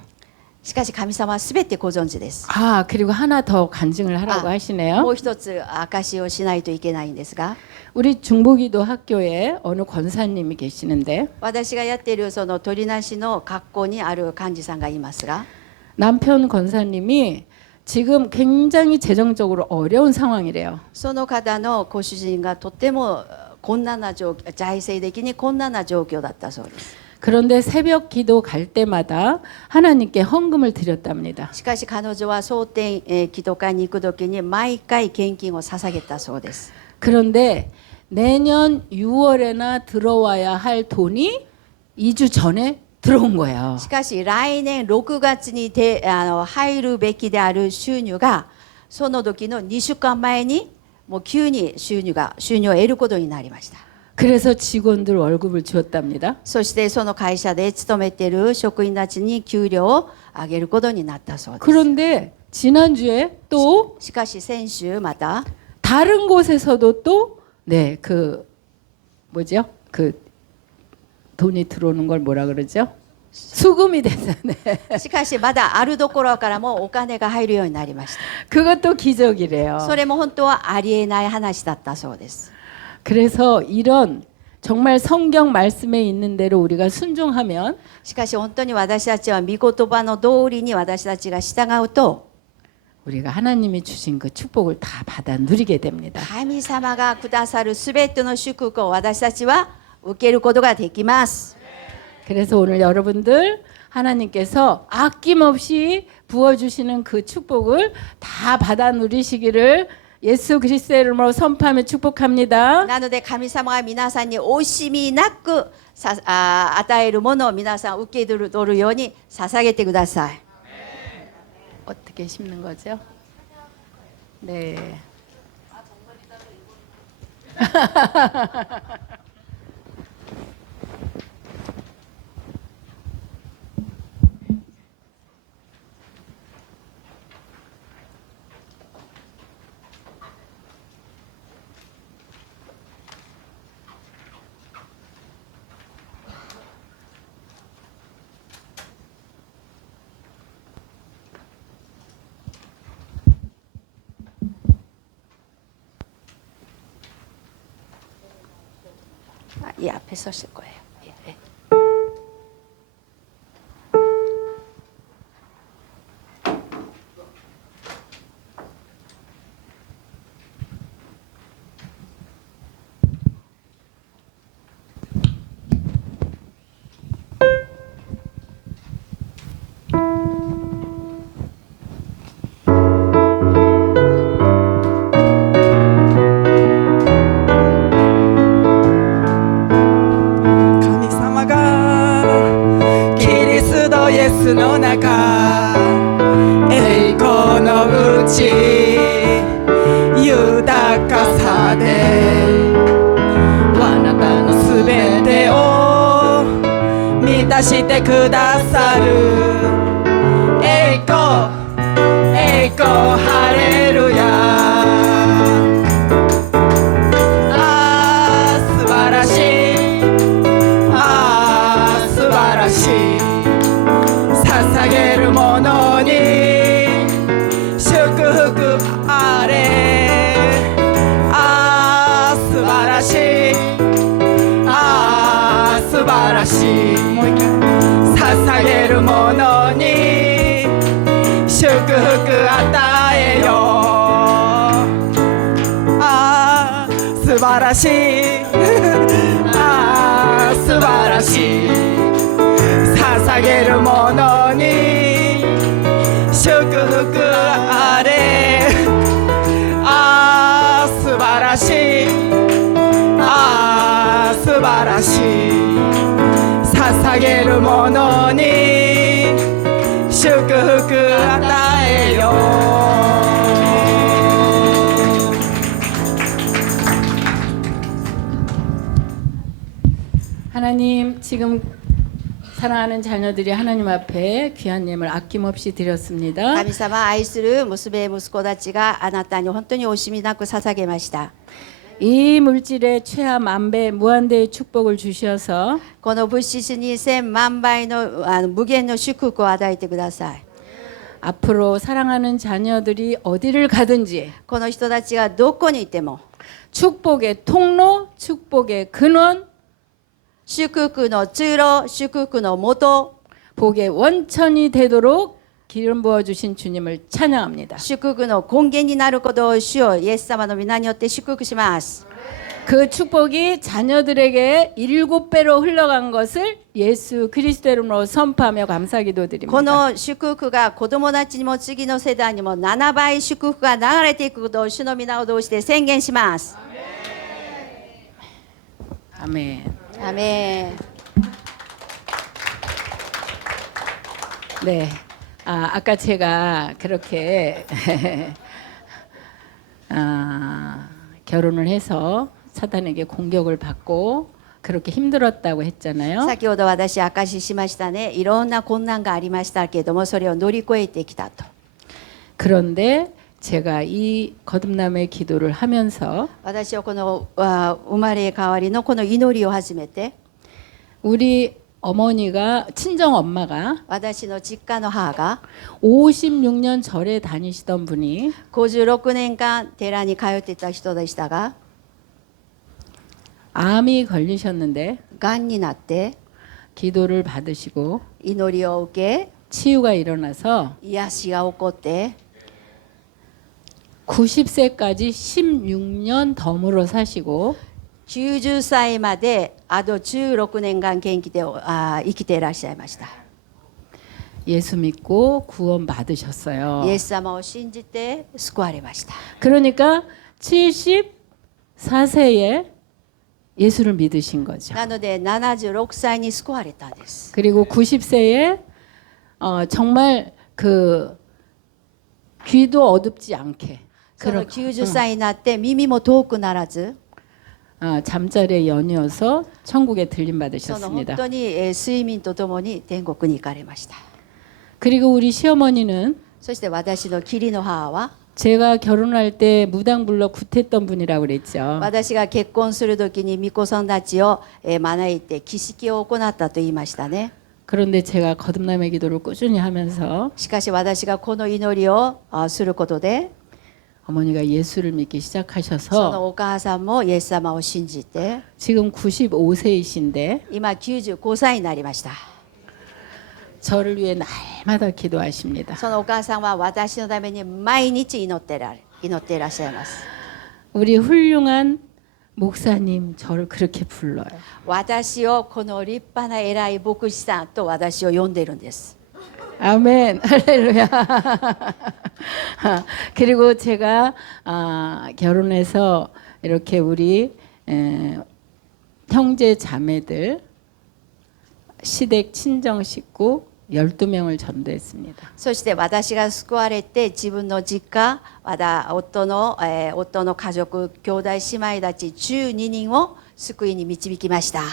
しかし神様はすべてご存知です。 아 그리고 하나 더 간증을 하라고 も 하시네요. う一つ証しをしないといけないんですが、 우리 중보기도 학교에 어느 권사님이 계시는데 私がやっているその鳥なしの学校にある幹事さんがいますが、 남편 권사님이 지금 굉장히 재정적으로 어려운 상황이래요. その方のご主人がとっても困難な状況、財政的に困難な状況だったそうです。 그런데 새벽 기도 갈 때마다 하나님께 헌금을 드렸답니다. しかし彼女は蒼天祈祷会に行く時に毎回献金を捧げたそうです。 그런데 내년 6월에나 들어와야 할 돈이 2주 전에 들어온 거예요. しかし来年6月に入るべきである収入がその時の2週間前にもう急に収入を得ることになりました。 그래서 직원들 월급을 주었답니다. そしてその会社で勤めている職員たちに給料を上げることになったそうです。 그런데 지난주에 또 しかし先週また 다른 곳에서도 또 네, 그 뭐죠? 그 돈이 들어오는 걸 뭐라 그러죠? 수금이 됐어요. 네. しかしまだあるところからもお金が入るようになりました。 그것도 기적이래요. それも本当はありえない話だったそうです。 그래서 이런 정말 성경 말씀에 있는 대로 우리가 순종하면 しかし本当に私たちは御言葉の通りに私たちが従うと 우리가 하나님이 주신 그 축복을 다 받아 누리게 됩니다. 神様がくださるすべての祝福を私たちは受けることができます。 그래서 오늘 여러분들 하나님께서 아낌없이 부어주시는 그 축복을 다 받아 누리시기를 예수 그리스도의 이름으로 선포하며 축복합니다. なので神様が皆さんに惜しみなく与えるものを皆さん受け取るように捧げてください。 어떻게 심는 거죠? 네. 이 앞에 서실 거예요. 예. 다してくださる栄光栄光ハレルヤあー素晴らしいあー素晴らしい捧げるものに祝福あれあー素晴らしいあー素晴らしい捧げるものに祝福与えよああ素晴らしいあ素晴らしい捧げるものに祝福あれああ素晴らしいああ素晴らしい捧げるものに祝福与えよう하나님, 지금 사랑하는 자녀들이 하나님 앞에 귀한 예물 아낌없이 드렸습니다. 神様愛する娘息子たちがあなたに本当に惜しみなく捧げました。 이 물질에 최하 만배 무한대의 축복을 주셔서 この物質に千万倍の無限の祝福を与えてください。 앞으로 사랑하는 자녀들이 어디를 가든지 この人たちがどこにいても 축복의 통로, 축복의 근원, 祝福の通路、祝福の元、 복의 원천이 되도록 기름 부어 주신 주님을 찬양합니다. 祝福の根源になることを主よイエス様の皆によって祝福します。 그 축복이 자녀들에게 7배로 흘러간 것을 예수 그리스도 이름으로 선포하며 감사 こ 기도드립니다. の祝福が子供たちにも次の世代にも7倍祝福が流れていくことを主の皆を通して宣言します。 아멘. アメン。 네. 아까 제가 그렇게 결혼을 해서 사단에게 공격을 받고 그렇게 힘들었다고 했잖아요. 先ほど私証ししましたね。いろんな困難がありましたけれどもそれを乗り越えてきたと。 그런데 제가 이 거듭남의 기도를 하면서 私はこの生まれ変わりのこの祈りを始めて 우리 어머니가 친정 엄마가 私の実家の母が 56년 절에 다니시던 분이 56年間寺に通っていた人でしたが 암이 걸리셨는데 がんになって 기도를 받으시고 祈りを受け 치유가 일어나서 癒しが起こって 90세까지 16년 덤으로 사시고 90歳まであと16年間元気で生きていらっしゃいました。 예수 믿고 구원 받으셨어요. イエス様を信じて救われました。 그러니까 74세에 예수를 믿으신 거죠. なので76歳に救われたんです。 그리고 90세에 정말 그 귀도 어둡지 않게 その90歳になって耳も遠くならず 잠자리에 연이어서 천국에 들림 その本 받으셨습니다. 当に睡眠とともに天国に行かれました。 그리고 우리 시어머니는 そして私の義理の母は 제가 결혼할 때 무당불러 굿했던 분이라고 그랬죠. 私が結婚する時に巫女さんたちを招いて儀式を行ったと言いましたね。 그런데 제가 거듭남의 기도를 꾸준히 하면서 しかし私がこの祈りをすることで 어머니가 예수를 믿기 その 시작하셔서 お母さんもイエス様を信じて 지금 95세이신데 今95歳になりました。 저를 위해 날마다 기도하십니다. そのお母さんは私のために毎日祈っていらっしゃいます。 우리 훌륭한 목사님 저를 그렇게 불러요. 私をこの立派な偉い牧師さんと私を呼んでいるんです。 아멘. 할렐루야. 그리고 제가 결혼해서 이렇게 우리 형제 자매들 시댁 친정 식구 12명을 전도했습니다. そして私が救われて自分の実家また夫の家族兄弟姉妹たち12人を救いに導きました。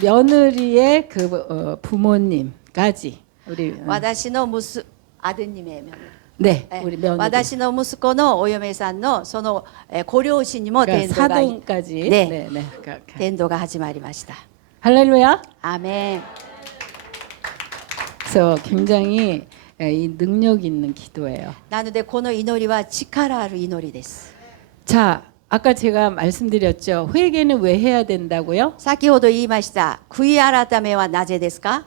며느리의 그 부모님까지 우리 私の아드님의 네, 우리 며느리 私の息子のお嫁さんのそのご両親にも 그러니까 伝道が 사돈까지 네. 네. 伝道が始まりました。 할렐루야. アーメン。 그래서 굉장히 이 능력 있는 기도예요. なのでこの祈りは力ある祈りです。 자, 아까 제가 말씀드렸죠. 회개는 왜 해야 된다고요? 先ほど言いました悔い改めはなぜですか？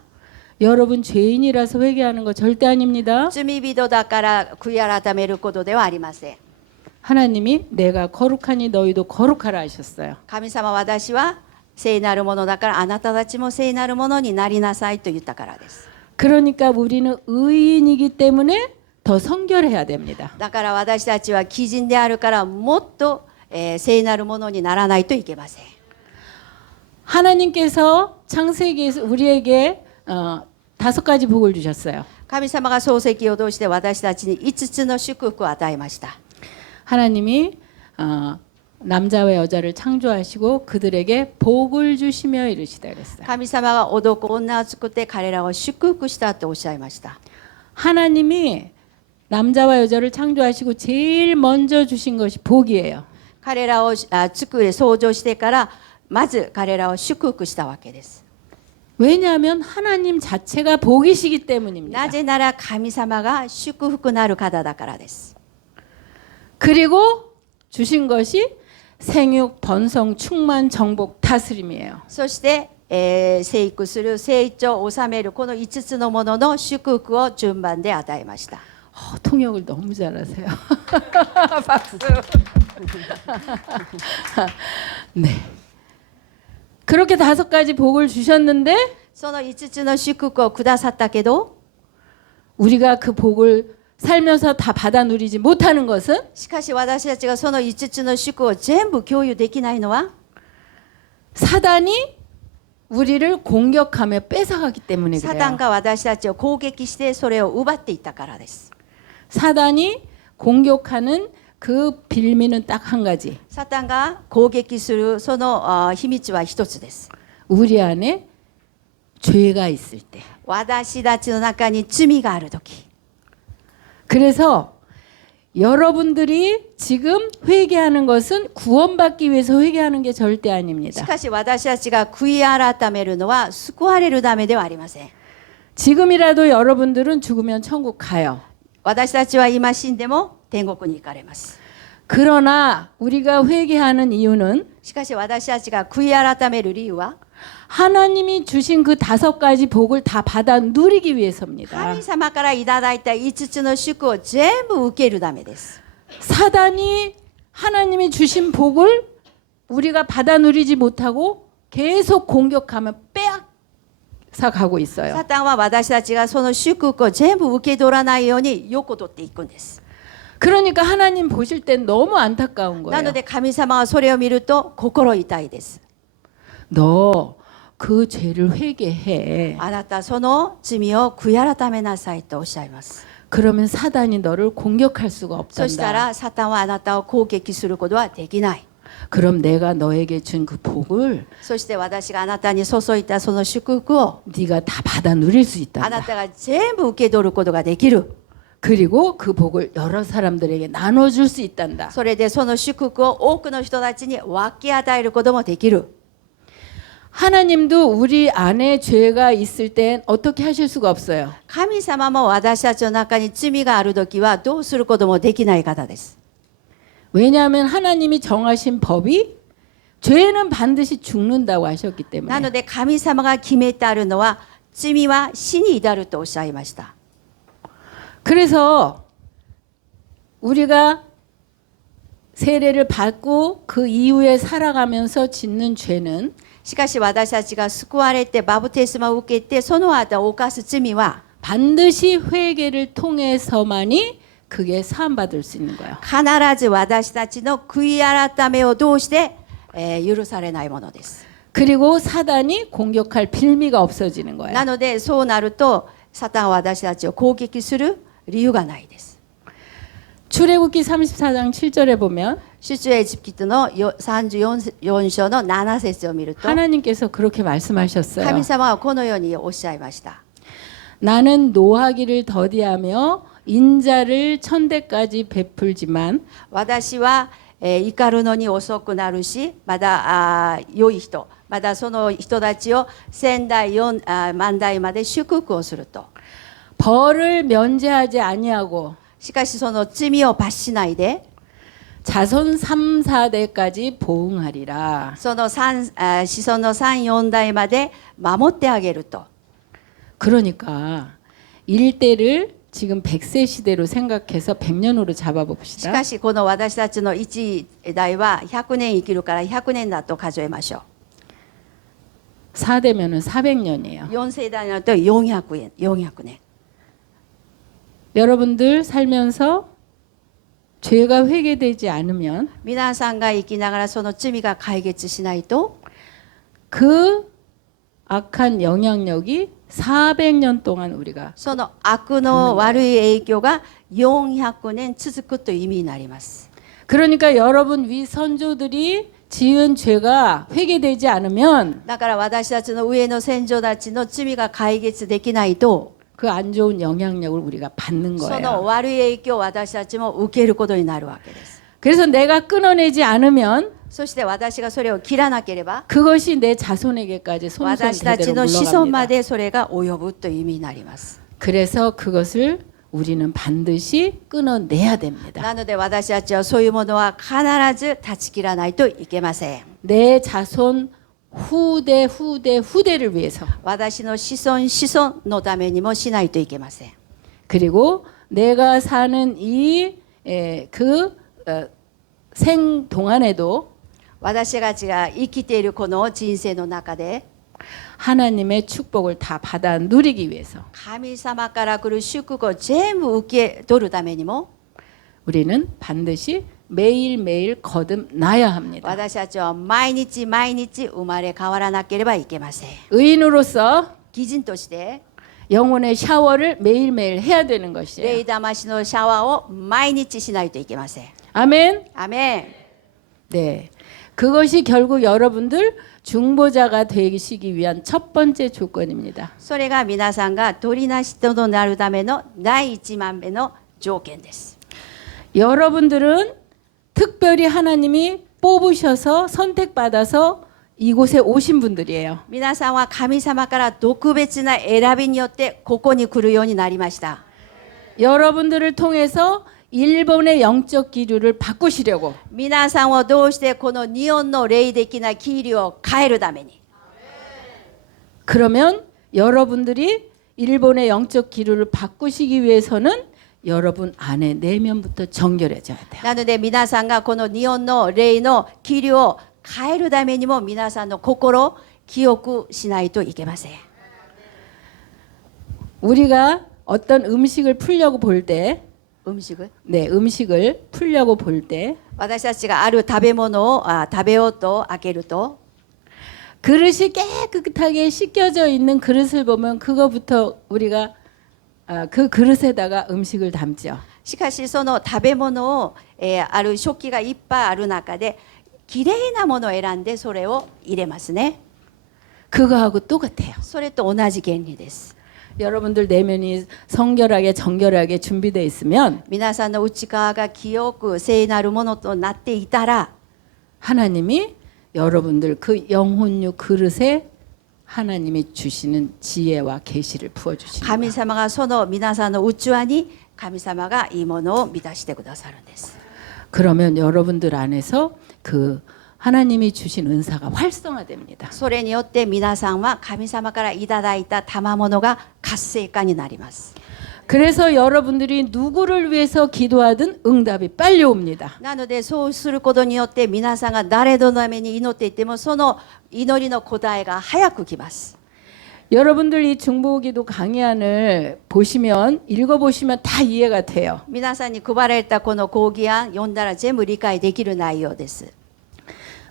여러분 죄인이라서 회개하는 거 절대 아닙니다. 罪人だから悔い改めることではありません。 하나님이 내가 거룩하니 너희도 거룩하라 하셨어요. 神様私は聖なるものだからあなたたちも聖なるものになりなさいと言ったからです。 그러니까 우리는 의인이기 때문에 더 성결해야 됩니다. だから私たちは義人であるからもっと、聖なるものにならないといけません。 하나님께서 창세기에서 우리에게 5가지 복을 주셨어요. 神様が創世記を通して私たちに5つの祝福を与えました。 하나님이 남자와 여자를 창조하시고 그들에게 복을 주시며 이르시다 그랬어요. 神様が男女を作って彼らを祝福したとおっしゃいました。 하나님이 남자와 여자를 창조하시고 제일 먼저 주신 것이 복이에요. 彼らを作り創造してからまず彼らを祝福したわけです。 왜냐하면 하나님 자체가 복이시기 때문입니다. なぜなら神様が祝福なる方だからです。 그리고 주신 것이 생육, 번성, 충만, 정복, 다스림이에요. そして、生育する、成長、治めるこの5つのものの祝福を順番で与えました。 통역을 너무 잘하세요. 박수. 네. 그렇게 5가지 복을 주셨는데 その5つの祝福をくださったけど 우리가 그 복을 살면서 다 받아 누리지 못하는 것은 しかし私たちがその5つの祝福を全部共有できないのは 사단이 우리를 공격하며 뺏어가기 때문에 サタン 그래요. が私たちを攻撃してそれを奪っていったからです。 사단이 공격하는 그 빌미는 딱 한 가지. サタンが攻撃するその秘密は一つです。 우리 안에 죄가 있을 때. 私たちの中に罪があるとき。 그래서 여러분들이 지금 회개하는 것은 구원받기 위해서 회개하는 게 절대 し 아닙니다. かし私たちが悔い改めるのは救われるためではありません。 지금이라도 여러분들은 죽으면 천국 가요. 私たちは今死んでも天国に行かれます。 그러나 우리가 회개하는 이유는 しかし私たちが悔い改める理由は 하나님이 주신 그 5가지 복을 다 받아 누리기 위해서입니다. 神様からいただいた5つの祝を全部受けるためです。 사단이 하나님이 주신 복을 우리가 받아 누리지 못하고 계속 공격하며 빼앗아 가고 있어요. サタンは私たちがその祝福を全部受け取らないように横取っていくんです。 그러니까 하나님 보실 땐 너무 안타까운 な 거예요. ので神様はそれを見ると心痛いです。 너 그 죄를 회개해. あなたその罪を悔い改めなさいとおっしゃいます。 그러면 사단이 너를 공격할 수가 そした 없단다. らサタンはあなたを攻撃することはできない。 그럼 내가 너에게 준 그 복을 そして私があなたに注いだその祝福を 네가 다 받아 누릴 수 あな 있단다. たが全部受け取ることができる。 그리고 그 복을 여러 사람들에게 나눠줄 수 있단다. それでその祝福を多くの人たちに分け与えることもできる。 하나님도 우리 안에 죄가 있을 땐 어떻게 하실 수가 없어요. 神様も私たちの中に罪があるときはどうすることもできない方です。 왜냐하면 하나님이 정하신 법이 죄는 반드시 죽는다고 하셨기 な 때문에. ので神様が決めてあるのは罪は死に至るとおっしゃいました。 그래서 우리가 세례를 받고 그 이후에 살아가면서 짓는 죄는 しかし私たちが救われてバプテスマを受けてその後犯す罪は 반드시 회개를 통해서만이 그게 사함받을 수 있는 거예요. 必ず私たちの悔い改めを通して、許されないものです。 그리고 사단이 공격할 빌미가 없어지는 거예요. なのでそうなるとサタンは私たちを攻撃する理由がないです。 출애굽기 34장 7절에 보면 出エジプトの34章の7節を見ると 하나님께서 그렇게 말씀하셨어요. 神様はこのようにおっしゃいました。 나는 노하기를 더디하며 인자를 천대까지 베풀지만 私は、怒るのに遅くなるしまだ良い人まだその人たちを千代万代まで祝福をすると 벌을 면제하지 아니하고 しかしその罪を罰しないで 자손 3, 4대까지 보응하리라. その子孫の3、4代まで守ってあげると 그러니까 일대를 지금 100세 시대로 생각해서 100년으로 し 잡아봅시다. かしこの私たちの一代は100年生きるから100年だと数えましょ 4대면은 400년이에요. う。4世代になると400年。 여러분들 살면서 죄가 회개되지 않으면 皆さんが生きながらその罪が解決しないと 그 악한 영향력이 400년 동안 우리가 その悪の悪い影響が400年続くという意味になります。 그러니까 여러분 위 선조들이 지은 죄가 회개되지 않으면 だから私たちの上の先祖たちの罪が解決できないと 그 안 좋은 영향력을 우리가 받는 その 거예요. 悪い影響を私たちも受けることになるわけです。 그래서 내가 끊어내지 않으면 そして私がそれを切らなければ 그것이 내 자손에게까지 私たち 손손대대로 の子孫ま 물러갑니다. でそれが及ぶという意味になります。 그래서 그것을 우리는 반드시 끊어내야 됩니다. なので私たちはそういうものは必ず断ち切らないといけません。 내 자손 후대를 위해서 私の子孫のためにもしないといけません。 그리고 내가 사는 생 동안에도 私たちが生きているこの人生の中で 하나님의 축복을 다 받아 누리기 위해서 神様から来る祝福を全部受け取るためにも 우리는 반드시 매일매일 거듭나야 합니다. 私たちは毎日毎日生まれ変わらなければいけません。 의인으로서 義人として 영혼의 샤워를 매일매일 해야 되는 것이에요. 霊魂のシャワーを毎日しないといけません。 아멘. アメン。 네. 그것이 결국 여러분들 중보자가 되시기 위한 첫 번째 조건입니다. それが皆さんが取りなしとなるための第一番目の条件です。 여러분들은 특별히 하나님이 뽑으셔서 선택받아서 이곳에 오신 분들이에요. 皆さんは神様から特別な選びによってここに来るようになりました。 여러분들을 통해서 일본의 영적 기류를 바꾸시려고 皆さんをどうしてこの日本の霊的な気流を変えるために 그러면 여러분들이 일본의 영적 기류를 바꾸시기 위해서는 여러분 안에 내면부터 정결해져야 돼요. なので皆さんがこの日本の霊の気流を変えるためにも皆さんの心を記憶しないといけません。 우리가 어떤 음식을 풀려고 볼 때, 음식을 네, 음식을 풀려고 볼 때 私たちがある食べ物を食べようと開けると 그릇이 깨끗하게 씻겨져 있는 그릇을 보면 그거부터 우리가 그 그릇에다가 음식을 담죠. しかしその食べ物を、ある食器がいっぱいある中できれいなものを選んでそれを入れますね。 그거하고 똑같아요. それと同じ原理です。 여러분들 내면이 성결하게 정결하게 준비되어 있으면 皆さんの内側が清く聖なるものとなっていたら 하나님이 여러분들 그 영혼유 그릇에 하나님이 주시는 지혜와 계시를 부어주십니다. 神様がその皆さんの器に神様がいいものを満たしてくださるんです。 그러면 여러분들 안에서 그 하나님이 주신 은사가 활성화됩니다. それによって皆さんは神様からいただいた賜物が活性化になります。 그래서 여러분들이 누구를 위해서 기도하든 응답이 빨리 옵니다. なのでそうすることによって皆さんが誰のために祈っていてもその祈りの答えが早く来ます。 여러분들 이 중보기도 강의안을 보시면 읽어보시면 다 이해가 돼요. 皆さんに配られたこの講義案読んだら全部理解できる内容です。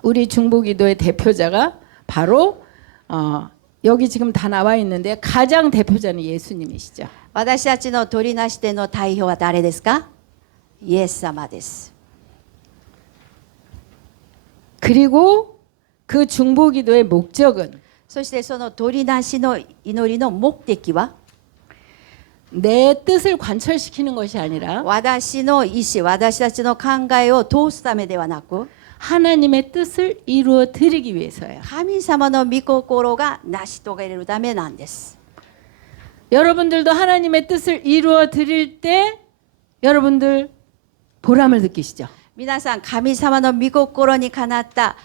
우리 중보기도의 대표자가 바로 여기 지금 다 나와 있는데 가장 대표자는 예수님이시죠. 私たちの取りなし手の代表は誰ですか？イエス様です。 그리고 그 중보기도의 목적은 そしてその取りなしの祈りの目的は 내 뜻을 관철시키는 것이 아니라 私の意思、私たちの考えを通すためではなく 하나님의 뜻을 이루어 드리기 위해서예요. 神様の御心が成し遂げるためなんです。 여러분들도 하나님의 뜻을 이루어 드릴 때 여러분들 보람을 느끼시죠. 皆さん神様の御心にかなった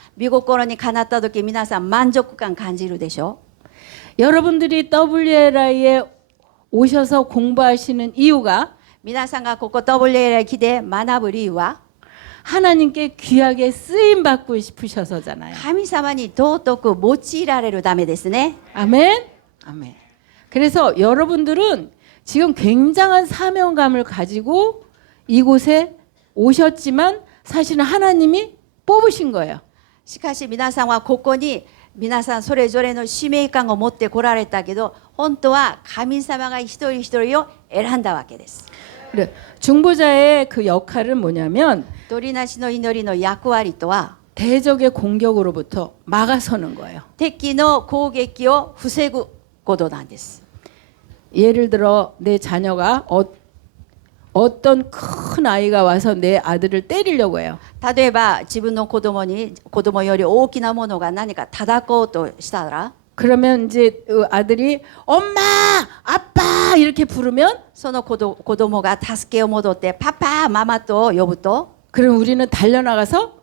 時皆さん満足感感じるでしょう。 여러분들이 WLI에 오셔서 공부하시는 이유가 皆さんがここドブレレ来て学ぶ理由は 하나님께 귀하게 쓰임 받고 싶으셔서잖아요. 神様に尊く用いられるためですね。 아멘. 아멘. 그래서 여러분들은 지금 굉장한 사명감을 가지고 이곳에 오셨지만 사실은 하나님이 뽑으신 거예요. しかし皆さんはここに皆さんそれぞれの使命感を持って来られたけど、本当は神様が一人一人を選んだわけです。 그래, 중보자의 그 역할은 뭐냐면 取りなしの祈りの役割とは 대적의 공격으로부터 막아서는 거예요. 敵の攻撃を防ぐことなんです。 예를 들어 내 자녀가 어떤 큰 아이가 와서 내 아들을 때리려고 해요. 例えば自分の子供より大きなものが何か叩こうとしたら 그러면 이제 아들이 엄마, 아빠 이렇게 부르면 その子供が助けを戻ってパパママと呼ぶと 그럼 우리는 달려나가서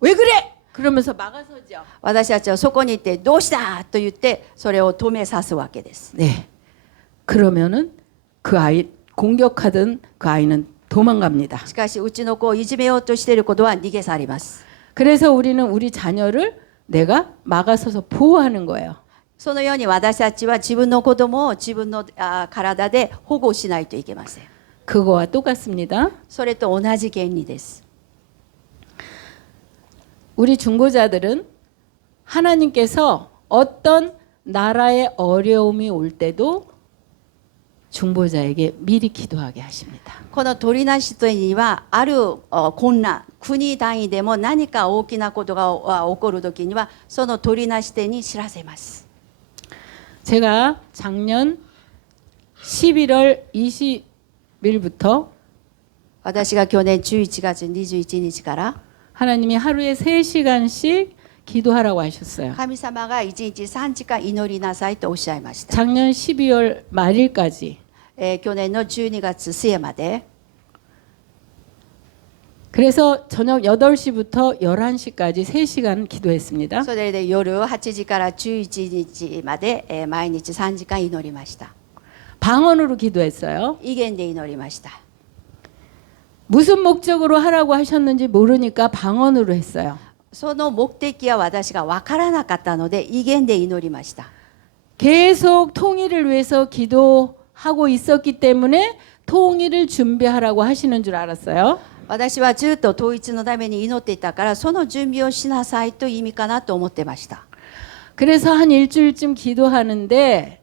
왜 그래? 그러면서 막아서죠. 私たちはそこに行ってどうしたと言ってそれを止めさすわけです。 네. 그러면은 그 아이 공격하던 그 아이는 도망갑니다. しかしうちの子をいじめようとしている子は逃げ去ります。 그래서 우리는 우리 자녀를 내가 막아서서 보호하는 거예요. そのように私たちは自分の子供を自分の体で保護しないといけません。 그거와 똑같습니다. それと同じ原理です。 우리 중보자들은 하나님께서 어떤 나라의 어려움이 올 때도 중보자에게 미리 기도하게 하십니다. この取りなしというにはある困難、国単位でも何か大きなことが起こるときにはその取りなし手に知らせます。 제가 작년 11월 20일부터 私が去年11月21日から 하나님이 하루에 3시간씩 기도하라고 하셨어요. 神様が1日3時間祈りなさいとおっしゃいました。 작년 12월 말일까지. 去年の12月末まで 그래서 저녁 8시부터 11시까지 3시간 기도했습니다. それで夜8時から11日まで毎日3時間祈りました。 방언으로 기도했어요. 異言で祈りました。 무슨 목적으로 하라고 하셨는지 모르니까 방언으로 했어요. その目的は私が分からなかったので異言で祈りました。 계속 통일을 위해서 기도하고 있었기 때문에 통일을 준비하라고 하시는 줄 알았어요. 私はずっと統一のために祈っていたからその準備をしなさいという意味かなと思ってました。 그래서 한 일주일쯤 기도하는데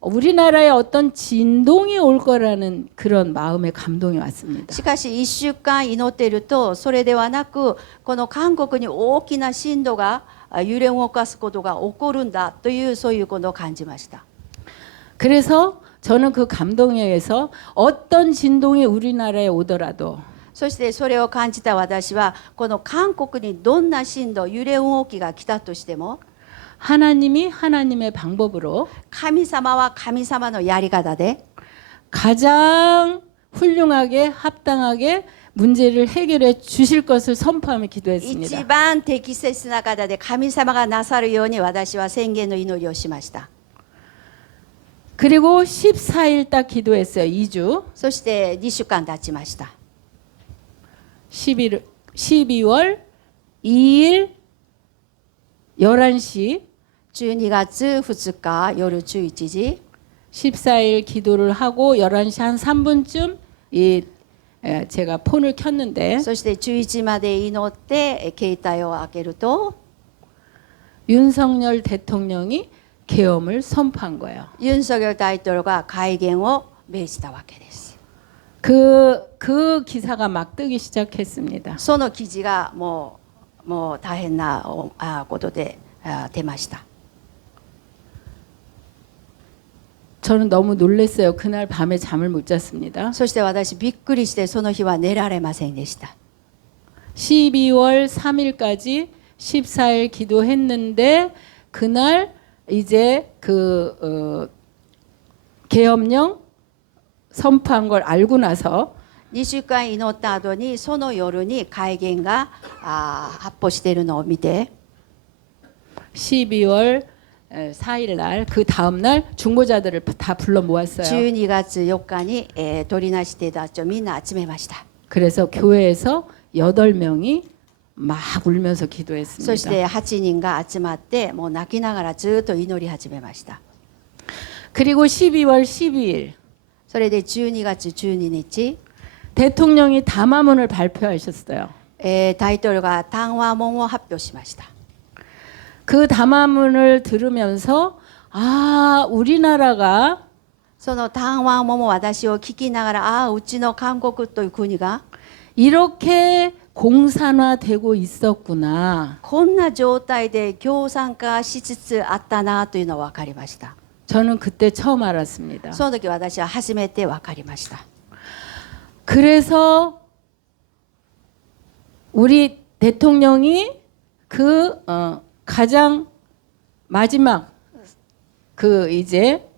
우리나라에 어떤 진동이 올 거라는 그런 마음의 감동이 왔습니다. しかし1週間祈っているとそれではなくこの韓国に大きな震度が揺れ動かすことが起こるんだというそういうことを感じました。 그래서 저는 그 감동에 의해서 어떤 진동이 우리나라에 오더라도 そしてそれを感じた私はこの韓国にどんな震度揺れ動きが来たとしても 하나님이 하나님의 방법으로 神様は神様のやり方で 가장 훌륭하게 합당하게 문제를 해결해 주실 것을 선포하며 一 기도했습니다. 番適切な方で神様がなさるように私は宣言の祈りをしました。 그리고 14일 딱 기도했어요. 2주. そして2週間経ちました。 12월 2일 11시 12月2日夜11時 14일 기도를 하고 11시 한 3분쯤 제가 폰을 켰는데 そして11まで祈って携帯を開けると 윤석열 대통령이 계엄을 선포한 거예요. ユン・ソギョル大統領が戒厳を命じたわけです。 그 기사가 막 뜨기 시작했습니다. その記事がもう大変なことで出ました。 저는 너무 놀랐어요. 그날 밤에 잠을 못 잤습니다. そして私びっくりしてその日は寝られませんでした。 12월 3일까지 14일 기도했는데 그날 이제 계엄령 선포한 걸 알고 나서 2週間祈った後にその夜に戒厳が発布しているのを見て 12월 4일 날 그 다음 날 중보자들을 다 불러 모았어요. 12月4日に、取りなし手たちをみんな集めました。 그래서 교회에서 8명이 막 울면서 そ 기도했습니다. して8人が集まってもう泣きながらずっと祈り始めました。 그리고 12월 12일 それで12月12日、 대통령이 담화문을 발표하셨어요. 大統領が談話文を発表しました。 그 담화문을 들으면서 아, 우리나라가 その談話文も私を聞きながら、ああ、うちの韓国という国が 이렇게 공산화되고 있었구나. こんな状態で共産化しつつあったなというのが分かりました。 저는 그때 처음 알았습니다. その時私は初めて分かりました。 그래서 우리 대통령이 그 가장 마지막 그 이제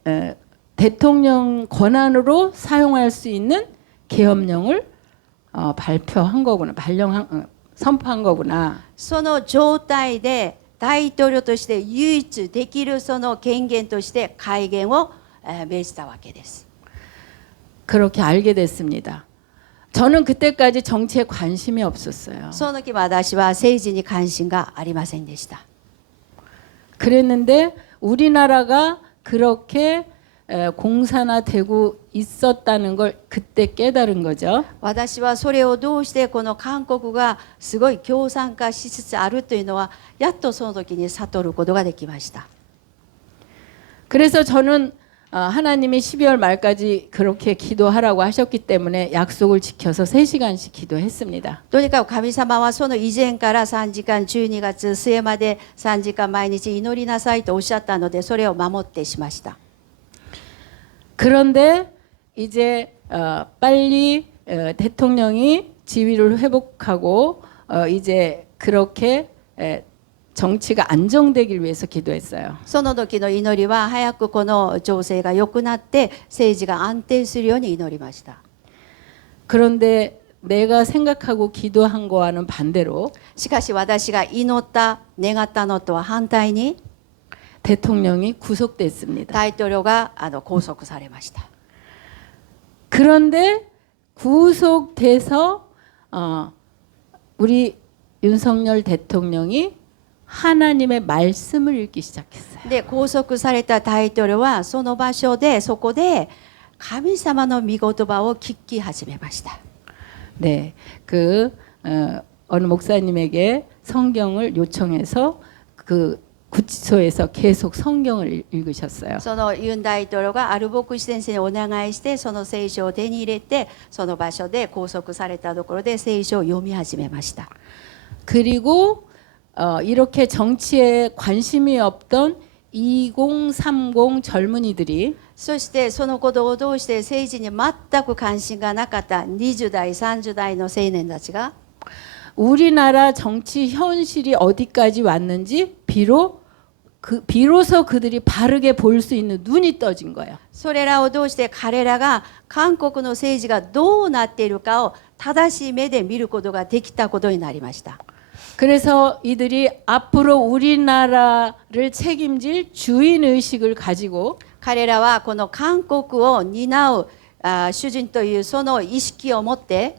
대통령 권한으로 사용할 수 있는 계엄령을 발표한 거구나, 선포한 거구나. その状態で大統領として唯一できるその権限として戒厳を命じたわけです。 그렇게 알게 됐습니다. 저는 그때까지 정치에 관심이 없었어요. その時私は政治に関心がありませんでした。 그랬는데 우리나라가 그렇게 공산화되고 있었다는 걸 그때 깨달은 거죠. 私はそれをどうしてこの韓国がすごい共産化しつつあるというのはやっとその時に悟ることができました。 그래서 저는 하나님이 12월 말까지 그렇게 기도하라고 하셨기 때문에 약속을 지켜서 3시간씩 기도했습니다. とにかく神様はその以前から3時間12月末まで3時間毎日祈りなさいとおっしゃったのでそれを守ってしました。 그런데 이제 빨리 대통령이 지위를 회복하고 이제 그렇게 정치가 안정되길 위해서 기도했어요. その時の祈りは早くこの情勢が良くなって政治が安定するように祈りました。 그런데 내가 생각하고 기도한 거와는 반대로 しかし私が祈った願ったのとは反対に 대통령이 구속됐습니다. 大統領が拘束されました。 그런데 구속돼서 우리 윤석열 대통령이 하나님의 말씀을 읽기 시작했어요. で拘束された大統領はその場所でそこで神様の御言葉を聞き始めました。 네, 어느 목사님에게 성경을 요청해서 그 구치소에서 계속 성경을 읽으셨어요. そのユン大統領がある牧師先生にお願いしてその聖書を手に入れてその場所で拘束されたところで聖書を読み始めました。 그리고 이렇게 정치에 관심이 없던 2030 젊은이들이 そしてそのことをどうして政治に全く関心がなかった20代30代の青年たちが 우리나라 정치 현실이 어디까지 왔는지 비로소 그들이 바르게 볼 수 있는 눈이 떠진 거예요. それらをどうして彼らが韓国の政治がどうなっているかを正しい目で見ることができたことになりました。 그래서 이들이 앞으로 우리나라를 책임질 주인 의식을 가지고 彼らはこの韓国を担う主人というその意識を持って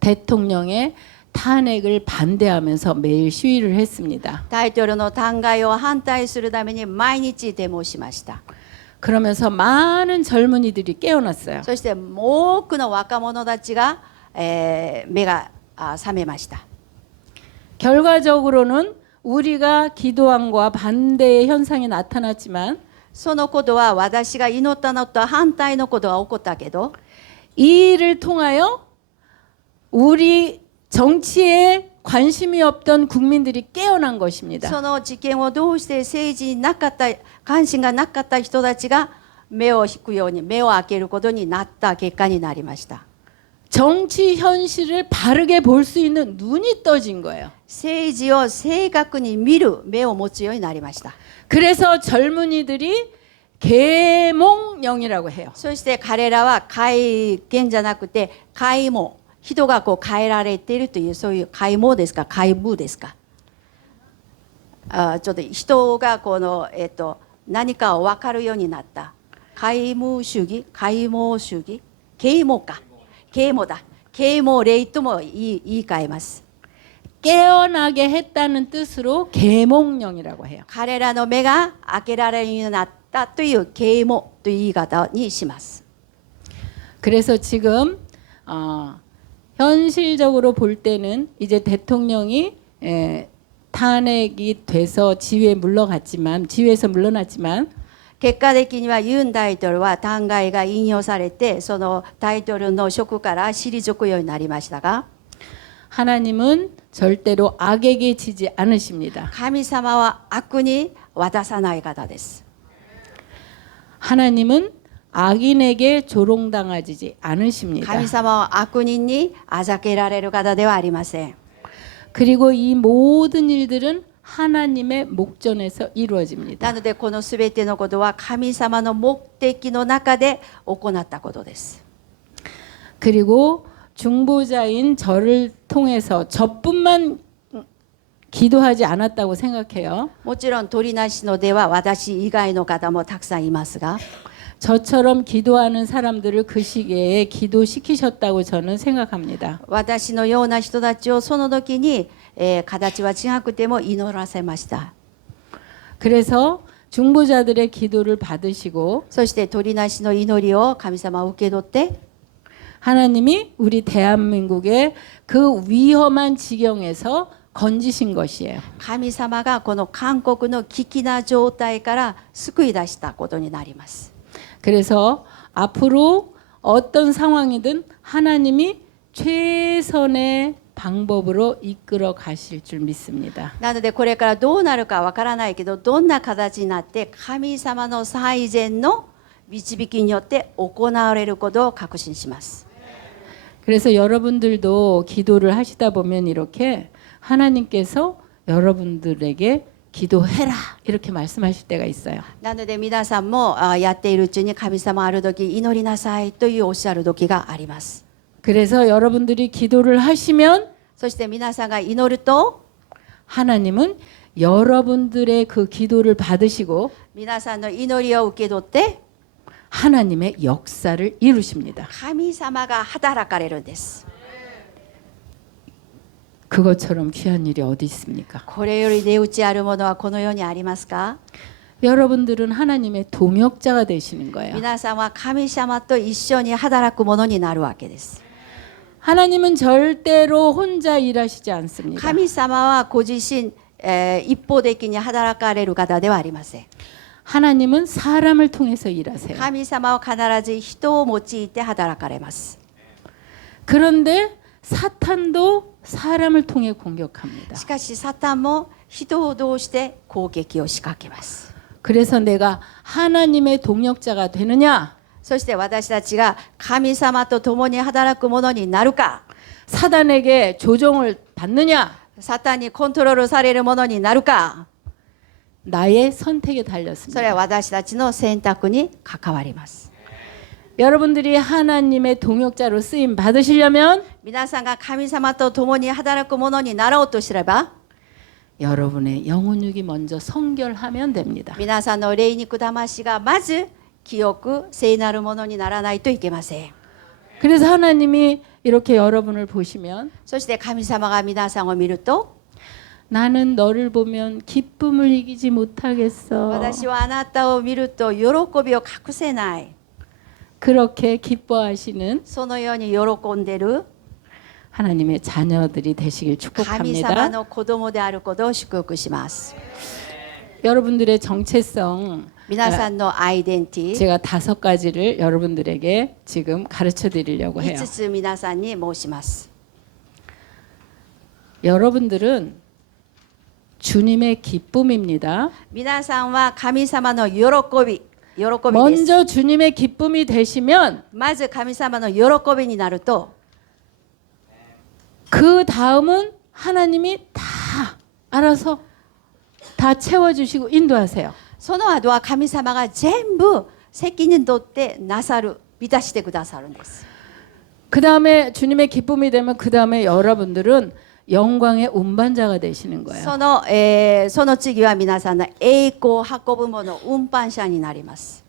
대통령의 탄핵을 반대하면서 매일 시위를 했습니다. 大統領の弾劾を反対するために毎日デモをしました。 그러면서 많은 젊은이들이 깨어났어요. そして多くの若者たちが、目が覚めました。 결과적으로는 우리가 기도한 거와 반대의 현상이 나타났지만 そのことは私が祈ったのと反対のことが起こったけど 이 일을 통하여 우리 정치에 관심이 없던 국민들이 깨어난 것입니다. その事件をどうして政治になかった関心がなかった人たちが目を引くように目を開けることになった結果になりました。 정치 현실을 바르게 볼 수 있는 눈이 떠진 거예요. 政治を正確に見る目を持つようになりました。 그래서 젊은이들이 계몽령이라고 해요. そして彼らは改元じゃなくて改毛、人がこう変えられているというそういう改毛ですか改部ですか。ちょっと人がこの、何かを分かるようになった啓蒙主義啓蒙主義啓蒙か啓蒙だ啓蒙霊とも言い換えます。 깨어나게 했다는 뜻으로 계몽령이라고 해요. 彼らの目が開けられるようになったという啓蒙という言い方にします。 그래서 지금 현실적으로 볼 때는 이제 대통령이 탄핵이 돼서 지위에 물러갔지만 지위에서 물러났지만 結果的にはユン大統領は弾劾が引用されてその大統領の職から退くようになりましたが 하나님은 절대로 악에게 지지 않으십니다. 神様は悪に渡さない方です。 하나님은 악인에게 조롱당하지 않으십니다. 神様は悪人にあざけられる方ではありません。 그리고 이 모든 일들은 하나님의 목전에서 이루어집니다. なのでこのすべてのことは神様の目的の中で行ったことです。 그리고 중보자인 저를 통해서 저뿐만 기도하지 않았다고 생각해요. もちろん取りなしのでは私以外の方もたくさんいますが 저처럼 기도하는 사람들을 그 시기에 기도시키셨다고 저는 생각합니다. 私のような人たちをその時に、形は違くても祈らせました。 그래서 중보자들의 기도를 받으시고 そして取りなしの祈りを神様は受け取って 하나님이 우리 대한민국의 그 위험한 지경에서 건지신 것이에요. 神様がこの韓国の危機な状態から救い出したことになります。 그래서 앞으로 어떤 상황이든 하나님이 최선의 방법으로 이끌어 가실 줄 믿습니다. なのでこれからどうなるかわからないけどどんな形になって神様の最善の導きによって行われることを確信します。 그래서 여러분들도 기도를 하시다 보면 이렇게 하나님께서 여러분들에게 기도해라 이렇게 말씀하실 때가 있어요. なので皆さんもやっているうちに神様ある時祈りなさいというおっしゃる時があります。 그래서 여러분들이 기도를 하시면 そして皆さんが祈ると 하나님은 여러분들의 그 기도를 받으시고 皆さんの祈りを受け取って 하나님의 역사를 이루십니다. 神様が働かれるんです。 그것처럼 귀한 일이 어디 있습니까? これより値打ちあるものはこの世にありますか？ 여러분들은 하나님의 동역자가 되시는 거예요. 皆さんは神様と一緒に働くものになるわけです。 하나님은 절대로 혼자 일하시지 않습니다. 神様はご自身、一方的に働かれる方ではありません。 하나님은 사람을 통해서 일하세요. 神様は必ず人を用いて働かれます。 그런데 사탄도 사람을 통해 공격합니다. しかしサタンも人を通して攻撃を仕掛けます。 그래서 내가 하나님의 동역자가 되느냐? そして私たちが神様と共に働くものになるか、 사단에게 조종을 받느냐? サタンにコントロールされるものになるか、 나의 선택에 それは 달렸습니다. 私たちの選択に関わります。 여러분들이 하나님의 동역자로 쓰임 받으시려면 皆さんが神様と共に働くものになろうとすれば、 여러분의 영혼육이 먼저 성결하면 됩니다. 皆さんの霊肉魂がまず清く聖なるものにならないといけません。 그래서 하나님이 이렇게 여러분을 보시면 そして神様が皆さんを見ると、 나는 너를 보면 기쁨을 이기지 못하겠어. 私はあなたを見ると喜びを隠せない。 그렇게 기뻐하시는 そのように喜んでる 하나님의 자녀들이 되시길 神様 축복합니다. の子供であることを祝福します。 여러분들의 정체성 皆さんのアイデンティティ 제가 5가지를 여러분들에게 지금 가르쳐 드리려고 해요. 5つ皆さんに申します。 여러분들은 주님의 기쁨입니다. 皆さんは神様の喜びです。 먼저 주님의 기쁨이 되시면 まず神様の喜びになると、 그 다음은 하나님이 다 알아서 다 채워주시고 인도하세요. その後は神様が全部責任取ってなさる、満たしてくださるんです。 그 다음에 주님의 기쁨이 되면 그 다음에 여러분들은 영광의 운반자가 되시는 거예요. その次は皆さんの栄光を運ぶ者運搬者になります。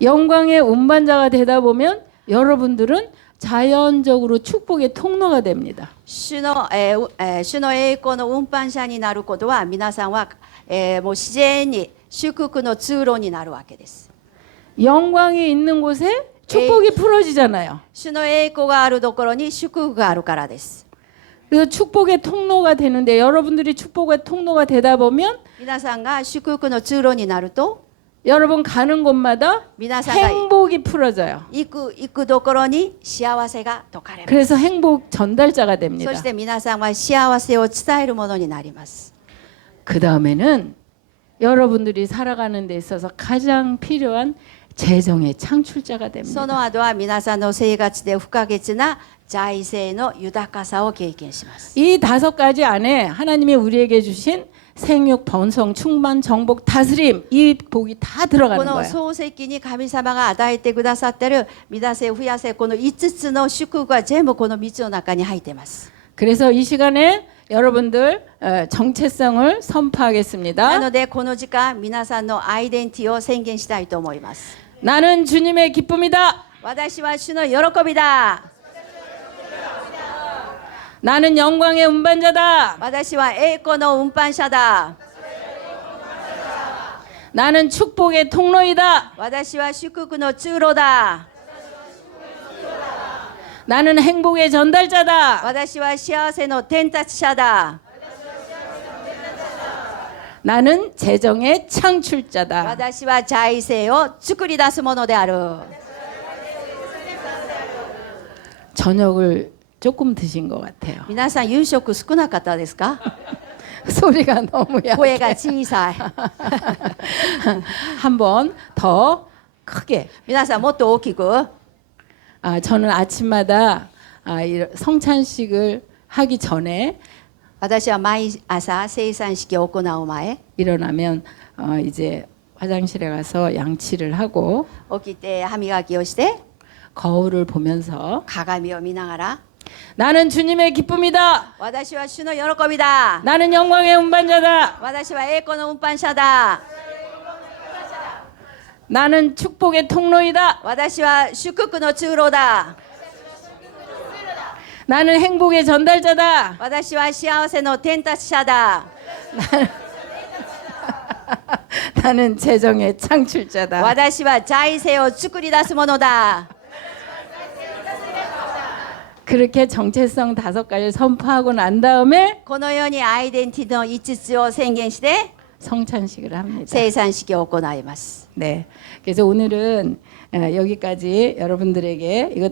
영광의 운반자가 되다 보면 여러분들은 자연적으로 축복의 통로가 됩니다. 主の栄光の運搬者になることは皆さんは、もう自然に祝福の通路になるわけです。 영광이 있는 곳에 축복이 풀어지잖아요. 主の栄光があるところに祝福があるからです。 그래서 축복의 통로가 되는데 여러분들이 축복의 통로가 되다 보면 皆さんが祝福の通路になると 여러분 가는 곳마다 皆さんが 행복이 풀어져요. 行くところに幸せが解かれます。 그래서 행복 전달자가 됩니다. そして皆さんは幸せを伝えるものになります。 그 다음에는 여러분들이 살아가는 데 있어서 가장 필요한 재정의 창출자가 そ 됩니다. の後は皆さんの生活で不可欠な財政の豊かさを経験します。 이 5가지 안에 하나님이 우리에게 주신 생육, 번성, 충만, 정복, 다스림 이 복이 다 こ 들어가는 の 거예요. 漱石に神様が与えてくださっている乱せ増やせこの5つの祝福は全部この3つの中に入っています。 그래서 이 시간에 여러분들 정체성을 선포하겠습니다. なのでこの時間皆さんのアイデンティティを宣言したいと思います。 나는 주님의 기쁨이다. 私は主の喜びだ。 나는 영광의 운반자다. 私は栄光の運搬者だ。 나는 축복의 통로이다. 私は祝福の通路だ。 나는 행복의 전달자다. 私は幸せの伝達者だ。 나는 재정의 창출자다. 私は財政を作り出すものである。 저녁을 조금 드신 것 같아요. 皆さん夕食少なかったですか？ 소리가 너무 声が 약해. 小さい。 한 번 더 크게. 皆さんもっと大きく。 저는 아침마다 성찬식을 하기 전에 私は毎朝生産式を行う前 일어나면 이제 화장실에 가서 양치를 하고 起きて歯磨きをして 거울을 보면서 鏡を見ながら 나는 주님의 기쁨이다. 私は主の喜びだ。 나는 영광의 운반자다. 私は栄光の運搬者だ。 나는 축복의 통로이다. 私は祝福の通路だ。 나는 행복의 전달자다. 私は幸せの伝達者だ。 나는 재정의 창출자다. 私は財政を作り出すものだ。 그렇게 정체성 5가지를 선포하고 난 다음에 このようにアイデンティティの5つを宣言して 성찬식을 합니다. 生産式を行います。 네. 그래서 오늘은 여기까지 여러분들에게 이거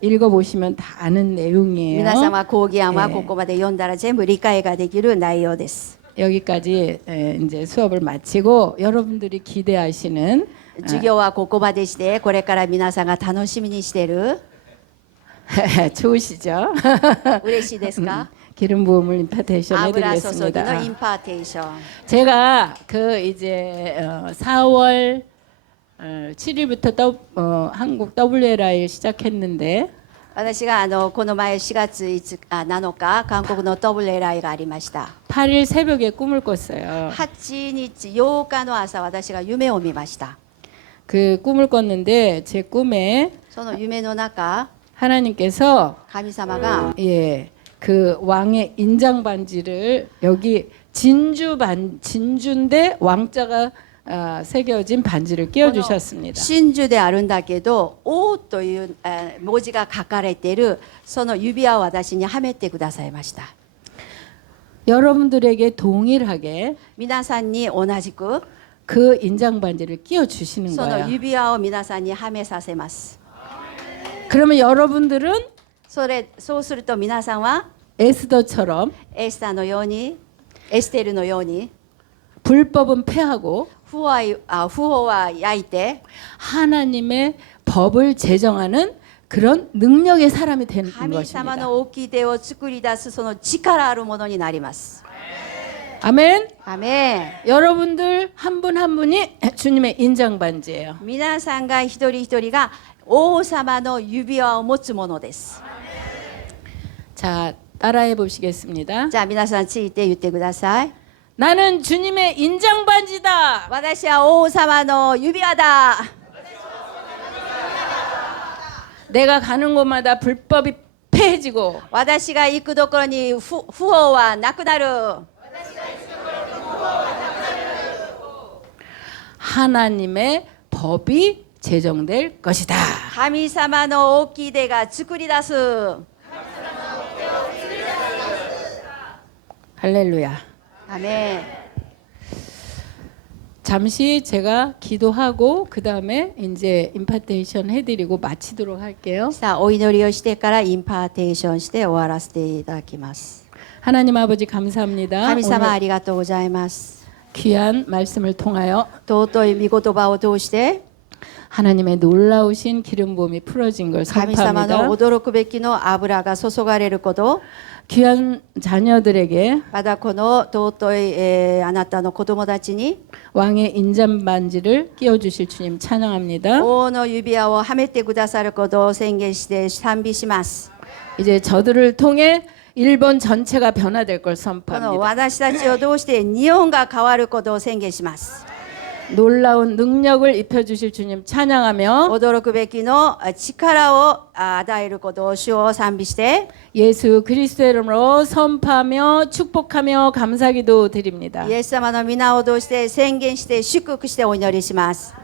읽어보시면 다 아는 내용이에요. 皆様講義案はここまで読んだら全部理解ができる内容です。 여기까지 이제 수업을 마치고 여러분들이 기대하시는 授業はここまでしてこれから皆さんが楽しみにしている 좋으시죠? 嬉しいですか？ 기름 부음을 임파테이션 油注ぎの 해드리겠습니다. インパーテーション。 제가 그 이제 4월 7일부터 한국 WLI를 시작했는데 私がこの前4月7日韓国のトブレライがありました。 8일 새벽에 꿈을 꿨어요. 8日8日の朝私が夢を見ました。 그 꿈을 꿨는데 제 꿈에 その夢の中 하나님께서 神様が 그 왕의 인장 반지를 여기 진주인데 왕자가 새겨진 반지를 끼워 주셨습니다. 真珠であるんだけど王という文字が書かれているその指輪を私にはめてくださいました。 여러분들에게 동일하게 皆さんに同じく 그 인장 반지를 끼워 주시는 その 거예요. 指輪を皆さんにはめさせます。 그러면 여러분들은 そうすると皆さんは 에스더처럼 エスターのようにエステルのように 불법은 패하고 不法は焼いて 하나님의 법을 제정하는 그런 능력의 사람이 되는 神様 것입니다. の掟を作り出すその力あるものになります。 아멘. アメン。 여러분들 한 분 한 분이 주님의 인장 반지예요. 皆さんが一人一人が王様の指輪を持つものです。 자, 따라해 보시겠습니다. じゃあ皆さんついて言ってください。 나는 주님의 인장반지다. 私は王様の指輪だ。 내가 가는 곳마다 불법이 폐해지고 私が行くところに不法はなくなる。 하나님의 법이 제정될 것이다. 神様の大きい手が作り出す。 할렐루야. アメン。 잠시 제가 기도하고 그 다음에 이제 임파테이션 해드리고 마치도록 할게요. さあお祈りをしてからインパーテーションして終わらせていただきます。 하나님 아버지 감사합니다. 神様あ 오늘 りがとうございます。 귀한 말씀을 통하여 尊い御言葉を通して 하나님의 놀라우신 기름 부음이 풀어진 걸 神様の 선포합니다. 驚くべきの油が注がれること、 귀한 자녀들에게 またこの尊い、あなたの子供たちに 왕의 인잠반지를 끼워주실 주님 찬양합니다. 王の指輪をはめてくださることを宣言して賛美します。 이제 저들을 통해 일본 전체가 변화될 걸 この 선포합니다. 私たちを通して日本が変わることを宣言します。 놀라운 능력을 입혀주실 주님 찬양하며 驚くべきの力を与えることを主を賛美して 예수 그리스도의 이름으로 선포하며 축복하며 감사기도 드립니다. イエス様の皆を通して宣言して祝福してお祈りします。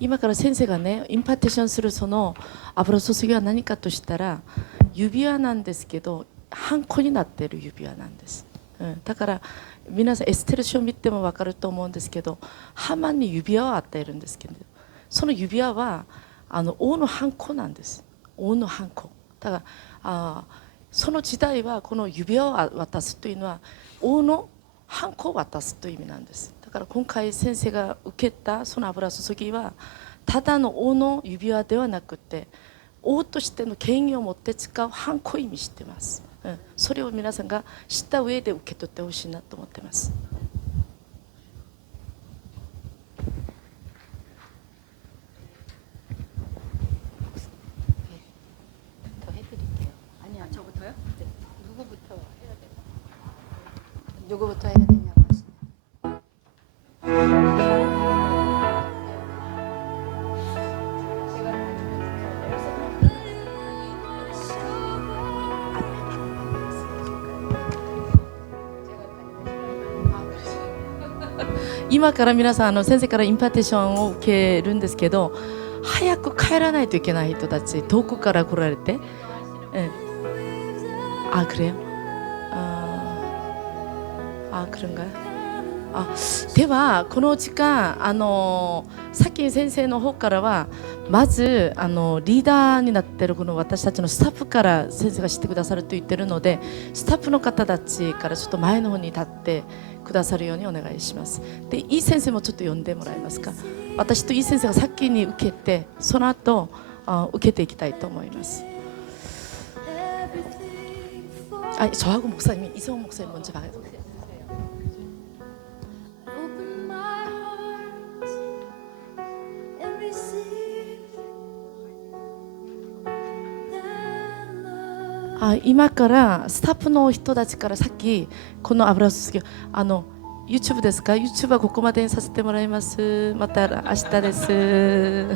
今から先生がねインパーテーションするその油注ぎは何かとしたら指輪なんですけどハンコになっている指輪なんです、だから皆さんエステル書を見ても分かると思うんですけどハマンに指輪を与えるんですけどその指輪は王のハンコなんです。王のハンコだからその時代はこの指輪を渡すというのは王のハンコを渡すという意味なんです。だから今回先生が受けたその油注ぎはただの王の指輪ではなくて王としての権威を持って使うハンコを意味しています、それを皆さんが知った上で受け取ってほしいなと思っています。 누구부터 해야 되냐고 하시네요.今から皆さん先生からインパーテーションを受けるんですけど早く帰らないといけない人たち遠くから来られて、그래요? 그런가요? ではこの時間さっき先生の方からはまずリーダーになっているこの私たちのスタッフから先生が知ってくださると言ってるのでスタッフの方たちからちょっと前の方に立ってくださるようにお願いします。で、いい先生もちょっと呼んでもらえますか。私といい先生が先に受けてその後受けていきたいと思います。저하고 목사님이 이성훈 목사님 먼저 봐야 돼요.今からスタッフの人たちからさっきこの油注ぎYouTube ですか YouTube はここまでにさせてもらいます。また明日です。